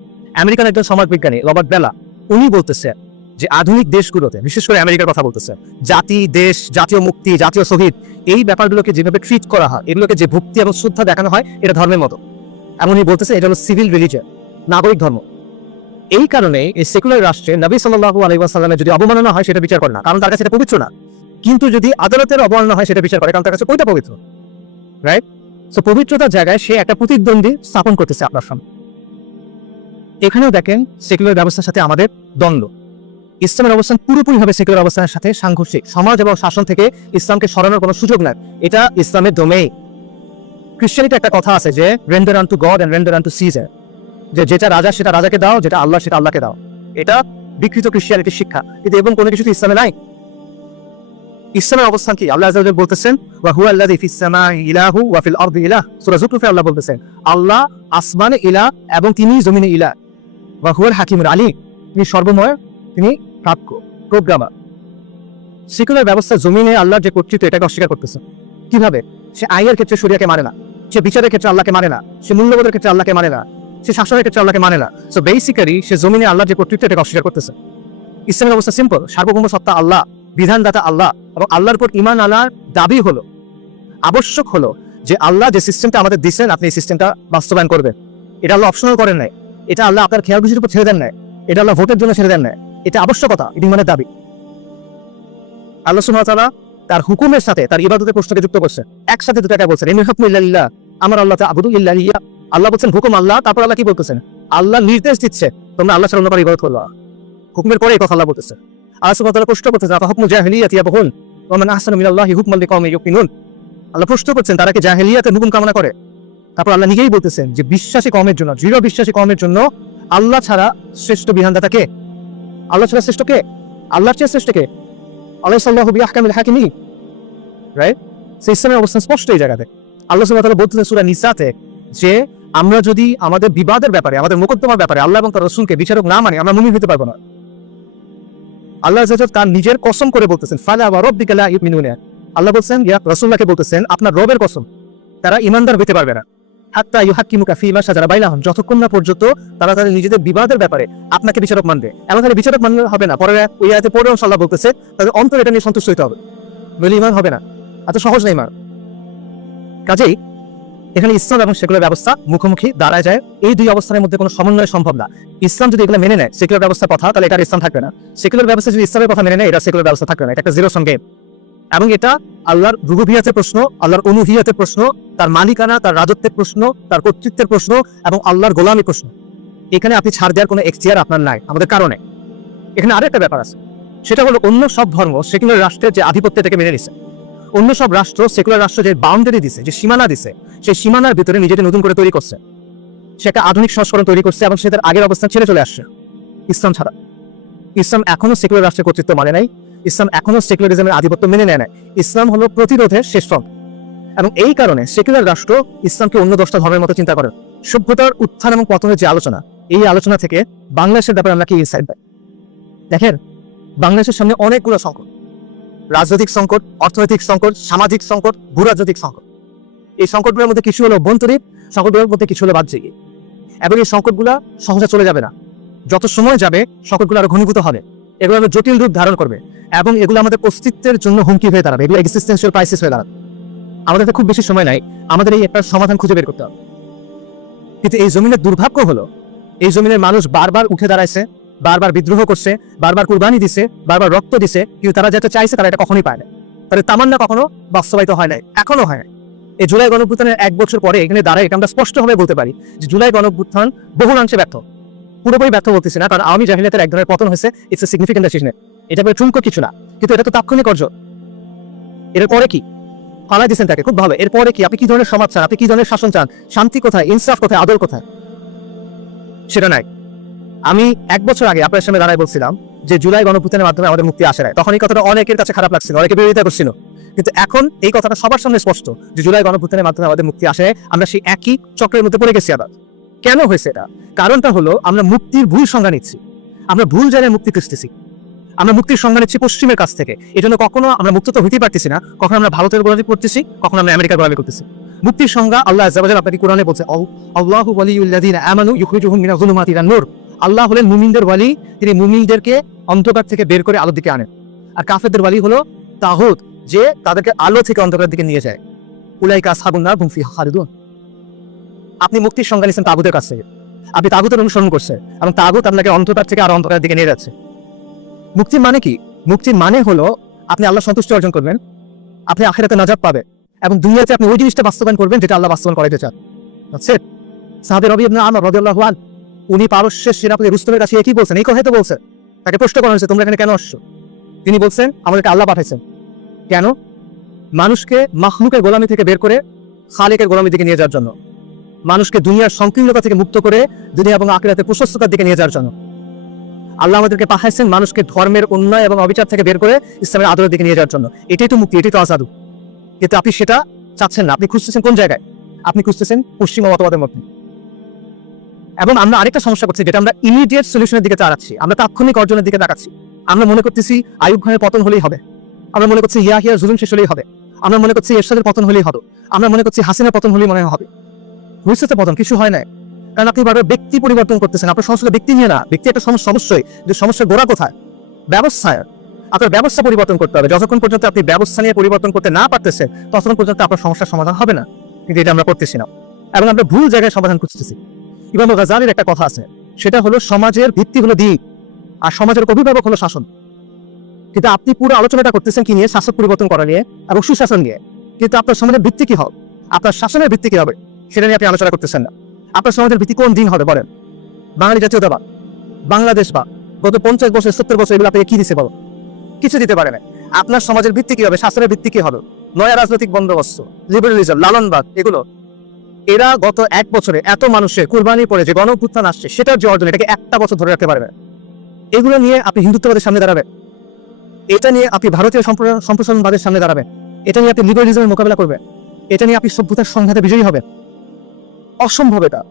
আমেরিকান একজন সমাজবিজ্ঞানী রবার্ট বেলা, উনি বলতেছে যে আধুনিক দেশগুলোতে, বিশেষ করে আমেরিকার কথা বলতেছে, জাতি, দেশ, জাতীয় মুক্তি, জাতীয় শহীদ, এই ব্যাপারগুলোকে যেভাবে ট্রিট করা হয়, এগুলোকে যে ভক্তি এবং শ্রদ্ধা দেখানো হয়, এটা ধর্মের মতো। এমনই বলতেছে এটা হলো সিভিল রিলিজিয়ন, নাগরিক ধর্ম। এই কারণে এই সেকুলার রাষ্ট্রে নবী সাল্লাল্লাহু আলাইহি ওয়াসাল্লামের যদি অবমাননা হয় সেটা বিচার করে না, কারণ তার কাছে এটা পবিত্র না। কিন্তু যদি আদালতের অবমাননা হয় সেটা বিচার করে, কারণ তার কাছে ওইটা পবিত্র। রাইট? সো পবিত্রতার জায়গায় সে একটা প্রতিদ্বন্দ্বী স্থাপন করতেছে আপনার সামনে। এখানেও দেখেন সেকুলার ব্যবস্থার সাথে আমাদের দ্বন্দ্ব। ইসলামের অবস্থান পুরোপুরিভাবে সেকুলার অবস্থানের সাথে সাংঘর্ষিক। সমাজ এবং শাসন থেকে ইসলামকে সরানোর কোনো সুযোগ নাই, এটা ইসলামের ডোমেইন। খ্রিস্টানিতে একটা কথা আছে যে render unto God and render unto Caesar, যে যেটা রাজা সেটা রাজাকে দাও, যেটা আল্লাহ সেটা আল্লাহকে দাও। এটা বিকৃত খ্রিস্টানিটির শিক্ষা, কিন্তু এবং কোনো কিছু ইসলামে নাই। ইসলামের অবস্থান কি? আল্লাহ আযজা ওয়া জাল্লা বলতেছেন ওয়া হুয়া আল্লাযী ফিস সামাই ইলাহু ওয়া ফিল আরদি ইলাহ। সূরা যুখরুফে আল্লাহ বলতেছেন আল্লাহ আসমানে ইলাহ এবং তিনি জমিনে ইলাহ। ওয়া হুয়াল হাকিমুল আলীম, তিনি সর্বময়, তিনি প্রাজ্ঞ, প্রোগ্রামার। সেকুলার ব্যবস্থা জমিনে আল্লাহর যে কর্তৃত্ব এটাকে অস্বীকার করতেছে। কিভাবে? সে আইনের ক্ষেত্রে শরিয়াকে মানে না, সে বিচারের ক্ষেত্রে আল্লাহকে মানে না, সে মূল্যবোধের ক্ষেত্রে আল্লাহকে মানে না, সে শাসনের ক্ষেত্রে আল্লাহকে মানে না। সো বেসিক্যালি সে জমিনে আল্লাহর যে কর্তৃত্ব এটাকে অস্বীকার করতেছে। ইসলামের অবস্থা সিম্পল, সার্বভৌম সত্তা আল্লাহ, বিধানদাতা আল্লাহ, এবং আল্লাহর উপর ঈমান আনার দাবি হলো, আবশ্যক হলো যে আল্লাহ যে সিস্টেমটা আমাদের দিচ্ছেন আপনি এই সিস্টেমটা বাস্তবায়ন করবেন। এটা আল্লাহ অপশনাল করেন নাই, এটা আল্লাহ আপনার খেয়াল খুশির উপর ছেড়ে দেন নাই, এটা আল্লাহ ভোটের জন্য ছেড়ে দেন নাই, এটা আবশ্যকতা, এটা ঈমানের দাবি। আল্লাহ সুবহানাহু ওয়া তাআলা তার হুকুমের সাথে তার ইবাদতের প্রশ্নকে যুক্ত করছেন, একসাথে দুটো একা বলছেন, ইন হুকমু ইল্লা লিল্লাহ, আমার আল্লাহ তা'বুদু ইল্লা ইয়্যাহ। আল্লাহ বলছেন হুকুম আল্লাহ, তারপর আল্লাহ কি বলতেছেন? আল্লাহ নির্দেশ দিচ্ছে তোমরা আল্লাহ ছাড়া অন্য কারো ইবাদত করবা। হুকুমের পরে এই কথা আল্লাহ বলতেছে। আল্লাহ সুবহানাহু ওয়া তাআলা প্রশ্ন করতেছেন আফাহুকমুল জাহিলিয়াতি ইয়াবগুন ওয়া মান আহসানু মিনাল্লাহি হুকমান লিকাওমিন ইউকিনুন। আল্লাহ প্রশ্ন করছেন তারা কি জাহিলিয়াতের হুকুম কামনা করে? তারপর আল্লাহ নিজেই বলতেছেন যে বিশ্বাসী কওমের জন্য, দৃঢ় বিশ্বাসী কওমের জন্য আল্লাহ ছাড়া শ্রেষ্ঠ বিধানদাতা কে? আল্লাহ ছাড়া শ্রেষ্ঠ কে? আল্লাহর চেয়ে শ্রেষ্ঠ কে? আলাইহিসসাল্লাহু বিআহকামিল হাকিমিন। রাইট? সেই ইসলামের অবস্থান স্পষ্ট এই জায়গাতে। আল্লাহ সুবহানাহু ওয়া তাআলা বলতেছেন সূরা নিসাতে যে আমরা যদি আমাদের বিবাদের ব্যাপারে, আমাদের মোকদ্দমার ব্যাপারে আল্লাহ এবং তার রাসূলকে বিচারক না মানি, আমরা মুমিন হতে পারবো না। আল্লাহ আযজা তার নিজের কসম করে বলতেছেন ফালা ওয়া রাব্বিকা লা ইউমিনুনা। আল্লাহ বলছেন ইয়া রাসূলকে বলতেছেন আপনার রবের কসম, তারা ঈমানদার হতে পারবে না হাত্তা ইউহাক্কিমুকা ফীমা শাজারা বাইনাহুম, যতক্ষণ না পর্যন্ত তারা তাদের নিজেদের বিবাদের ব্যাপারে আপনাকে বিচারক মানবে। এমন খালি বিচারক মানলে হবে না, পরে ওই আয়াতে পরেও আল্লাহ বলতেছে তাদের অন্তর এটা নিয়ে সন্তুষ্ট হতে হবে, নইলে ঈমান হবে না। এত সহজ না ঈমান। কাজেই এখানে ইসলাম এবং সেকুলার ব্যবস্থা মুখোমুখি দাঁড়ায় যায়, এই দুই অবস্থানের মধ্যে কোনো সমন্বয় সম্ভব না। ইসলাম যদি এগুলো মেনে নেয় সেকুলার ব্যবস্থার কথা, তাহলে এটা ইসলাম থাকবে না। সেকুলার ব্যবস্থা যদি ইসলামের কথা মেনে নেয় এটা সেকুলার ব্যবস্থা থাকবে না। এটা একটা জিরো সাম গেম। এবং এটা আল্লাহর রুবুবিয়াতের প্রশ্ন, আল্লাহর উলুহিয়াতের প্রশ্ন, তার মালিকানা, তার রাজত্বের প্রশ্ন, তার কর্তৃত্বের প্রশ্ন এবং আল্লাহর গোলামী প্রশ্ন। এখানে আপনি ছাড় দেওয়ার কোনো এখতিয়ার আপনার নাই আমাদের কারণে। এখানে আরেকটা ব্যাপার আছে, সেটা হলো অন্য সব ধর্ম সেকুলার রাষ্ট্রের যে আধিপত্য থেকে মেনে নিচ্ছে। অন্য সব রাষ্ট্র সেকুলার রাষ্ট্র যে বাউন্ডারি দিছে, যে সীমানা দিছে, সেই সীমানার ভিতরে নিজেদের নতুন করে তৈরি করছে। সে একটা আধুনিক সংস্করণ তৈরি করছে এবং সে তার আগের অবস্থান ছেড়ে চলে আসছে। ইসলাম ছাড়া ইসলাম এখনো সেকুলার রাষ্ট্রের কর্তৃত্ব মানে নাই, ইসলাম এখনো সেকুলারিজমের আধিপত্য মেনে নেয় না। ইসলাম হলো প্রতিরোধের শেষ ফ্রন্ট। এবং এই কারণে সেকুলার রাষ্ট্র ইসলামকে অন্য 10টা ধর্মের মতো চিন্তা করে। সভ্যতার উত্থান এবং পতনের যে আলোচনা, এই আলোচনা থেকে বাংলাদেশের ব্যাপারে আমরা কি ইনসাইট পাই? দেখেন, বাংলাদেশের সামনে অনেকগুলো সংকট, রাজনৈতিক সংকট, অর্থনৈতিক সংকট, সামাজিক সংকট, ভূরাজনৈতিক সংকট। এই সংকটগুলোর মধ্যে কিছু হলো অভ্যন্তরীণ, সংকটগুলোর মধ্যে কিছু হলো বাহ্যিক। এবং এই সংকটগুলা সহজে চলে যাবে না। যত সময় যাবে সংকটগুলো আরো ঘনীভূত হবে, এগুলো আরো জটিল রূপ ধারণ করবে এবং এগুলো আমাদের অস্তিত্বের জন্য হুমকি হয়ে দাঁড়াবে। এগুলো এক্সিস্টেন্সিয়াল ক্রাইসিস হয়ে দাঁড়াবে। আমাদের খুব বেশি সময় নাই, আমাদের এই একটা সমাধান খুঁজে বের করতে হবে। কিন্তু এই জমিনের দুর্ভাগ্য হলো এই জমিনের মানুষ বারবার উঠে দাঁড়াইছে, বারবার বিদ্রোহ করছে, বারবার কুরবানি দিছে, বারবার রক্ত দিছে, কিন্তু তারা যেটা চাইছে তারা এটা কখনোই পায় না। তাদের তামান্না কখনো বাস্তবায়িত হয় নাই, এখনো হয় না। এই জুলাই গণঅভ্যুত্থানের 1 বছর পরে এখানে দাঁড়ায় আমরা স্পষ্টভাবে বলতে পারি যে জুলাই গণঅভ্যুত্থান বহুলাংশে ব্যর্থ। পুরোপুরি ব্যর্থ বলতেছি না, কারণ আওয়ামী জাহিলিয়াতের এক ধরনের পতন হয়েছে, ইটস এ সিগনিফিকেন্ট ডিসিশন। এটা করে ঠুনকো কিছু না, কিন্তু এটা তো তাৎক্ষণিক অর্জন। এর পরে কি ফালাই দিচ্ছেন তাকে, খুব ভালো। এরপরে কি আপনি কি ধরনের সমাজ চান, আপনি কি ধরনের শাসন চান, শান্তি কোথায়, ইনসাফ কোথায়, আদর কোথায়? সেটা নাই। আমি 1 বছর আগে আপনার সামনে দাঁড়ায় বলছিলাম যে জুলাই গণঅভ্যুত্থানের মাধ্যমে আমাদের মুক্তি আসে নাই। তখন এই কথাটা অনেকের কাছে খারাপ লাগছিল, অনেকে বিরোধিতা করছিল, কিন্তু এখন এই কথাটা সবার সামনে স্পষ্ট যে জুলাই গণঅভ্যুত্থানের মাধ্যমে আমাদের মুক্তি আসে নাই। আমরা সেই একই চক্রের মধ্যে পড়ে গেছি আবার। কেন হয়েছে এটা? কারণটা হলো আমরা মুক্তির ভুল সংজ্ঞা নিচ্ছি, আমরা ভুল জায়গায় মুক্তি খুঁজতেছি। আমরা মুক্তির সংজ্ঞা নিচ্ছি পশ্চিমের কাছ থেকে। এই জন্য কখনো আমরা মুক্ত তো হইতেই পারতেছি না, কখনো আমরা ভারতের গোলামি করতেছি, কখনো আমরা আমেরিকার গোলামি করতেছি। মুক্তির সংজ্ঞা আল্লাহ আযজা ওয়া জাল্লা আপনাকে কোরআনে বলছে, আল্লাহু ওয়ালিয়ুল্লাযিনা আমানু ইউখরিজুহুম মিনাজ যুলুমাতি ইলান নূর। আল্লাহ হলেন মুমিনদের ওয়ালি, তিনি মুমিনদেরকে অন্ধকার থেকে বের করে আলোর দিকে আনেন। আর কাফেরদের ওয়ালি হলো তাগুত, যে তাদেরকে আলো থেকে অন্ধকারের দিকে নিয়ে যায়। উলাইকা আসহাবুন নার হুম ফিহা খালিদুন। আপনি মুক্তির সংজ্ঞা নিচ্ছেন তাগুতের কাছ থেকে, আপনি তাগুতের অনুসরণ করছেন, এবং তাগুত আপনাকে অন্ধকার থেকে আরো অন্ধকারের দিকে নিয়ে যাচ্ছে। মুক্তির মানে কি? মুক্তির মানে হলো আপনি আল্লাহ সন্তুষ্টি অর্জন করবেন, আপনি আখিরাতে নাজাত পাবেন, এবং দুনিয়াতে আপনি ওই জিনিসটা বাস্তবায়ন করবেন যেটা আল্লাহ বাস্তবায়ন করাইতে চান। সাহাবে রবি ইবনে আমর রাদিয়াল্লাহু আনহু, উনি পারস্যের সেনাপতি রুস্তমের কাছে কি বলছেন? এই কথাই তো বলছেন। তাকে প্রশ্ন করা হয়েছে, তোমরা এখানে কেন আসছো? তিনি বলছেন, আমাদেরকে আল্লাহ পাঠাইছেন। কেন? মানুষকে মাখলুকের গোলামি থেকে বের করে খালিকের গোলামি দিকে নিয়ে যাওয়ার জন্য, মানুষকে দুনিয়ার সংকীর্ণতা থেকে মুক্ত করে দুনিয়া এবং আখিরাতের প্রশস্ততার দিকে নিয়ে যাওয়ার জন্য। আল্লাহ আমাদেরকে পাঠাইছেন মানুষকে ধর্মের অন্যায় এবং অবিচার থেকে বের করে ইসলামের আদরের দিকে নিয়ে যাওয়ার জন্য। এটাই তো মুক্তি, এটাই তো আজাদু। কিন্তু আপনি সেটা চাচ্ছেন না। আপনি খুঁজতেছেন কোন জায়গায়? আপনি খুঁজতেছেন পশ্চিমা মতবাদের মধ্যে। এবং আমরা আরেকটা সমস্যা করছি, যেটা আমরা ইমিডিয়েট সলিউশনের দিকে তাড়াচ্ছি, আমরা তাৎক্ষণিক অর্জনের দিকে তাকাচ্ছি। আমরা মনে করতেছি আইয়ুব খানের পতন হলেই হবে, আমরা মনে করছি ইয়াহিয়ার জুলুম শেষ হলেই হবে, আমরা মনে করছি এরশাদের পতন হলেই হবে, আমরা মনে করছি হাসিনার পতন হলেই মনে হবে। ভবিষ্যতে পতন কিছু হয় না, কারণ আপনি বারবার ব্যক্তি পরিবর্তন করতেছেন। আপনার সমস্যা ব্যক্তি নিয়ে না, ব্যক্তি একটা সমস্যা অবশ্যই, যে সমস্যার গোড়া কোথায়? ব্যবস্থায়। আপনার ব্যবস্থা পরিবর্তন করতে হবে। যতক্ষণ পর্যন্ত আপনি ব্যবস্থা নিয়ে পরিবর্তন করতে না পারতেছেন, ততক্ষণ পর্যন্ত আপনার সমস্যার সমাধান হবে না। কিন্তু এটা আমরা করতেছি না, এবং আমরা ভুল জায়গায় সমাধান করতেছি। ইমাম গাজ্জালির একটা কথা আছে, সেটা হলো সমাজের ভিত্তি হলো দিন, আর সমাজের অভিভাবক হলো শাসন। কিন্তু আপনি পুরো আলোচনাটা করতেছেন কি নিয়ে? শাসক পরিবর্তন করা নিয়ে এবং সুশাসন নিয়ে। কিন্তু আপনার সমাজের ভিত্তি কি হবে? আপনার শাসনের ভিত্তি কি হবে? সেটা নিয়ে আপনি আলোচনা করতেছেন না। আপনার সমাজের ভিত্তি কোন দিন হবে বলেন? বাঙালি জাতীয়তাবাদ, বাংলাদেশ বা গত 50 বছর 70 বছর এগুলো আপনাকে কি দিচ্ছে বলো? কিছু দিতে পারে না। আপনার সমাজের ভিত্তি কি হবে? শাসনের ভিত্তি কি হবে? নয়া রাজনৈতিক বন্দোবস্ত, লিবারালিজম, লালনবাদ, এগুলো। এরা গত 1 বছরে এত মানুষের কুরবানি পড়ে যে গণ-অভ্যুত্থান আসছে, সেটার যে অর্জন, এটাকে একটা বছর ধরে রাখতে পারবে। এগুলো নিয়ে আপনি হিন্দুত্ববাদের সামনে দাঁড়াবেন, এটা নিয়ে আপনি ভারতীয় সম্প্রসারণবাদের সামনে দাঁড়াবেন, এটা নিয়ে আপনি লিবারালিজমের মোকাবেলা করবেন, এটা নিয়ে আপনি সভ্যতার সংঘাতে বিজয়ী হবেন? অসম্ভব এটা।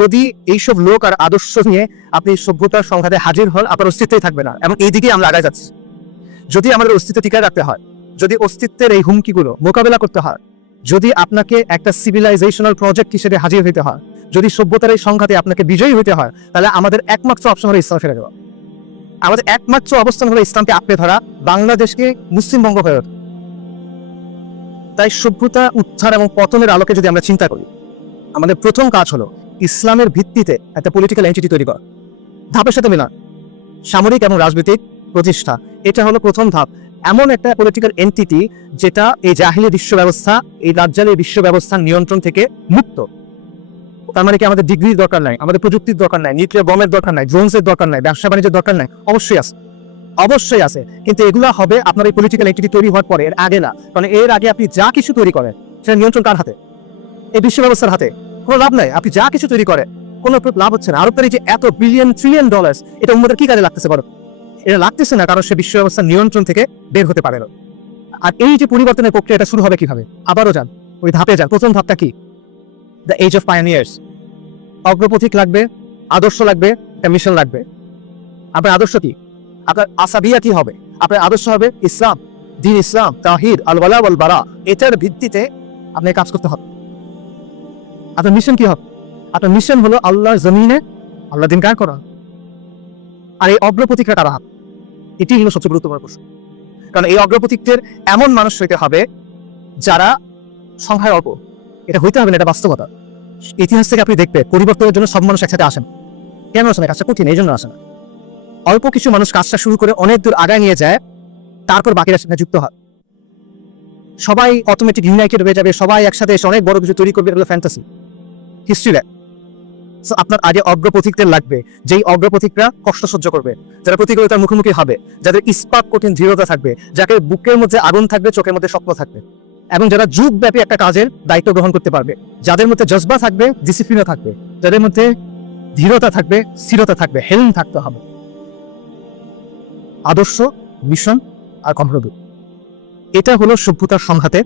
যদি এইসব লোক আর আদর্শ নিয়ে আপনি সভ্যতার সংঘাতে হাজির হন, আপনার অস্তিত্বই থাকবে না। এবং এই দিকে আমরা আগায় যাচ্ছি। যদি আমাদের অস্তিত্ব টিকায় রাখতে হয়, যদি অস্তিত্বের এই হুমকিগুলো মোকাবেলা করতে হয়, যদি আপনাকে একটা সিভিলাইজেশনাল প্রজেক্ট হিসেবে হাজির হইতে হয়, যদি সভ্যতার এই সংঘাতে আপনাকে বিজয়ী হইতে হয়, তাহলে আমাদের একমাত্র অপশন হলো ইসলাম ফেলে দেওয়া। আমাদের একমাত্র অবস্থান হলো ইসলামকে আঁকড়ে ধরা, বাংলাদেশকে মুসলিমবঙ্গ হয়ে ওঠা। তাই সভ্যতা উত্থান এবং পতনের আলোকে যদি আমরা চিন্তা করি, আমাদের প্রথম কাজ হলো ইসলামের ভিত্তিতে একটা পলিটিক্যাল এন্টিটি তৈরি করা, ধাপের সাথে মিলান, সামরিক এবং রাজনৈতিক প্রতিষ্ঠা। এটা হলো প্রথম ধাপ। এমন একটা পলিটিক্যাল এন্টিটি যেটা এই জাহিলি বিশ্ব ব্যবস্থা, এই দাজ্জালি বিশ্ব ব্যবস্থার নিয়ন্ত্রণ থেকে মুক্ত। তার মানে কি আমাদের ডিগ্রির দরকার নাই, আমাদের প্রযুক্তির দরকার নাই, নিউক্লিয়ার বমের দরকার নাই, ড্রোনসের দরকার নাই, ব্যবসা বাণিজ্যের দরকার নাই? অবশ্যই আছে, অবশ্যই আছে। কিন্তু এগুলা হবে আপনার এই পলিটিক্যাল এন্টিটি তৈরি হওয়ার পরে, এর আগে না। কারণ এর আগে আপনি যা কিছু তৈরি করেন, সেটা নিয়ন্ত্রণ কার হাতে? এই বিশ্ব ব্যবস্থার হাতে। কোনো লাভ নাই, আপনি যা কিছু তৈরি করেন কোনো লাভ হচ্ছে না। আরবের এই যে এত বিলিয়ন ট্রিলিয়ন ডলার, এটা উম্মতের কি কাজে লাগতেছে বলো? এটা লাগতেছে না, কারণ সে বিশ্ব ব্যবস্থার নিয়ন্ত্রণ থেকে বের হতে পারে না। আর এই যে পরিবর্তনের প্রক্রিয়া, এটা শুরু হবে কিভাবে? আবারও যান, ওই ধাপে যান। প্রথম ধাপটা কি? The age of pioneers. অগ্রপথিক লাগবে, আদর্শ লাগবে, একটা মিশন লাগবে। আপনার আদর্শ কি? আপনার আসাবিয়া কি হবে? আপনার আদর্শ হবে ইসলাম, দ্বীন ইসলাম, তাওহীদ, আল ওয়ালা ওয়াল বারা। এটার ভিত্তিতে আপনি কাজ করতে হবে। আপনার মিশন কি হবে? আপনার মিশন হলো আল্লাহর জমিনে আল্লাহ দিন কায়েম করা। আর এই অগ্রপথিকরা কারা হবে? এটি হলো সবচেয়ে গুরুত্বপূর্ণ প্রশ্ন। কারণ এই অগ্রপথিকদের এমন মানুষ হইতে হবে যারা সংখ্যায় অল্প। এটা হইতে হবে না, এটা বাস্তবতা। ইতিহাস থেকে আপনি দেখবেন পরিবর্তনের জন্য সব মানুষ একসাথে আসেন। কেন আসেন? কাজটা কঠিন, এই জন্য আসেন। অল্প কিছু মানুষ কাজটা শুরু করে অনেক দূর আগায় নিয়ে যায়, তারপর বাকিরা সেখানে যুক্ত হয়। সবাই অটোমেটিক ইউনাইটেড হয়ে যাবে, সবাই একসাথে এসে অনেক বড় কিছু তৈরি করবে, এগুলো ফ্যান্টাসি, হিস্ট্রি ল্যাব। আপনার আগে অগ্রপথিকদের লাগবে, যেই অগ্রপথিকরা কষ্ট সহ্য করবে, যারা প্রতিকূলতার মুখোমুখি হবে, যাদের ইস্পাত কঠিন দৃঢ়তা থাকবে, যাকে বুকের মধ্যে আগুন থাকবে, চোখের মধ্যে স্বপ্ন থাকবে, এবং যারা যুগব্যাপী একটা কাজের দায়িত্ব গ্রহণ করতে পারবে, যাদের মধ্যে জজবা থাকবে, ডিসিপ্লিনও থাকবে, যাদের মধ্যে দৃঢ়তা থাকবে, স্থিরতা থাকবে, হেলম থাকতে হবে। আদর্শ, মিশন আর কম্প্রোমিস, এটা হলো সভ্যতার সংঘাতে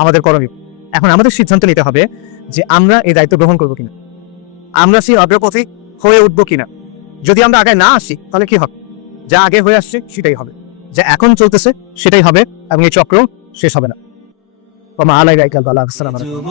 আমাদের করণীয়। এখন আমাদের সিদ্ধান্ত নিতে হবে যে আমরা এই দায়িত্ব গ্রহণ করবো কিনা, আমরা সেই অগ্রপথিক হয়ে উঠবো কিনা। যদি আমরা আগে না আসি তাহলে কি হবে? যা আগে হয়ে আসছে সেটাই হবে, যা এখন চলতেছে সেটাই হবে, এবং এই চক্র শেষ হবে না। আসসালামু আলাইকুম।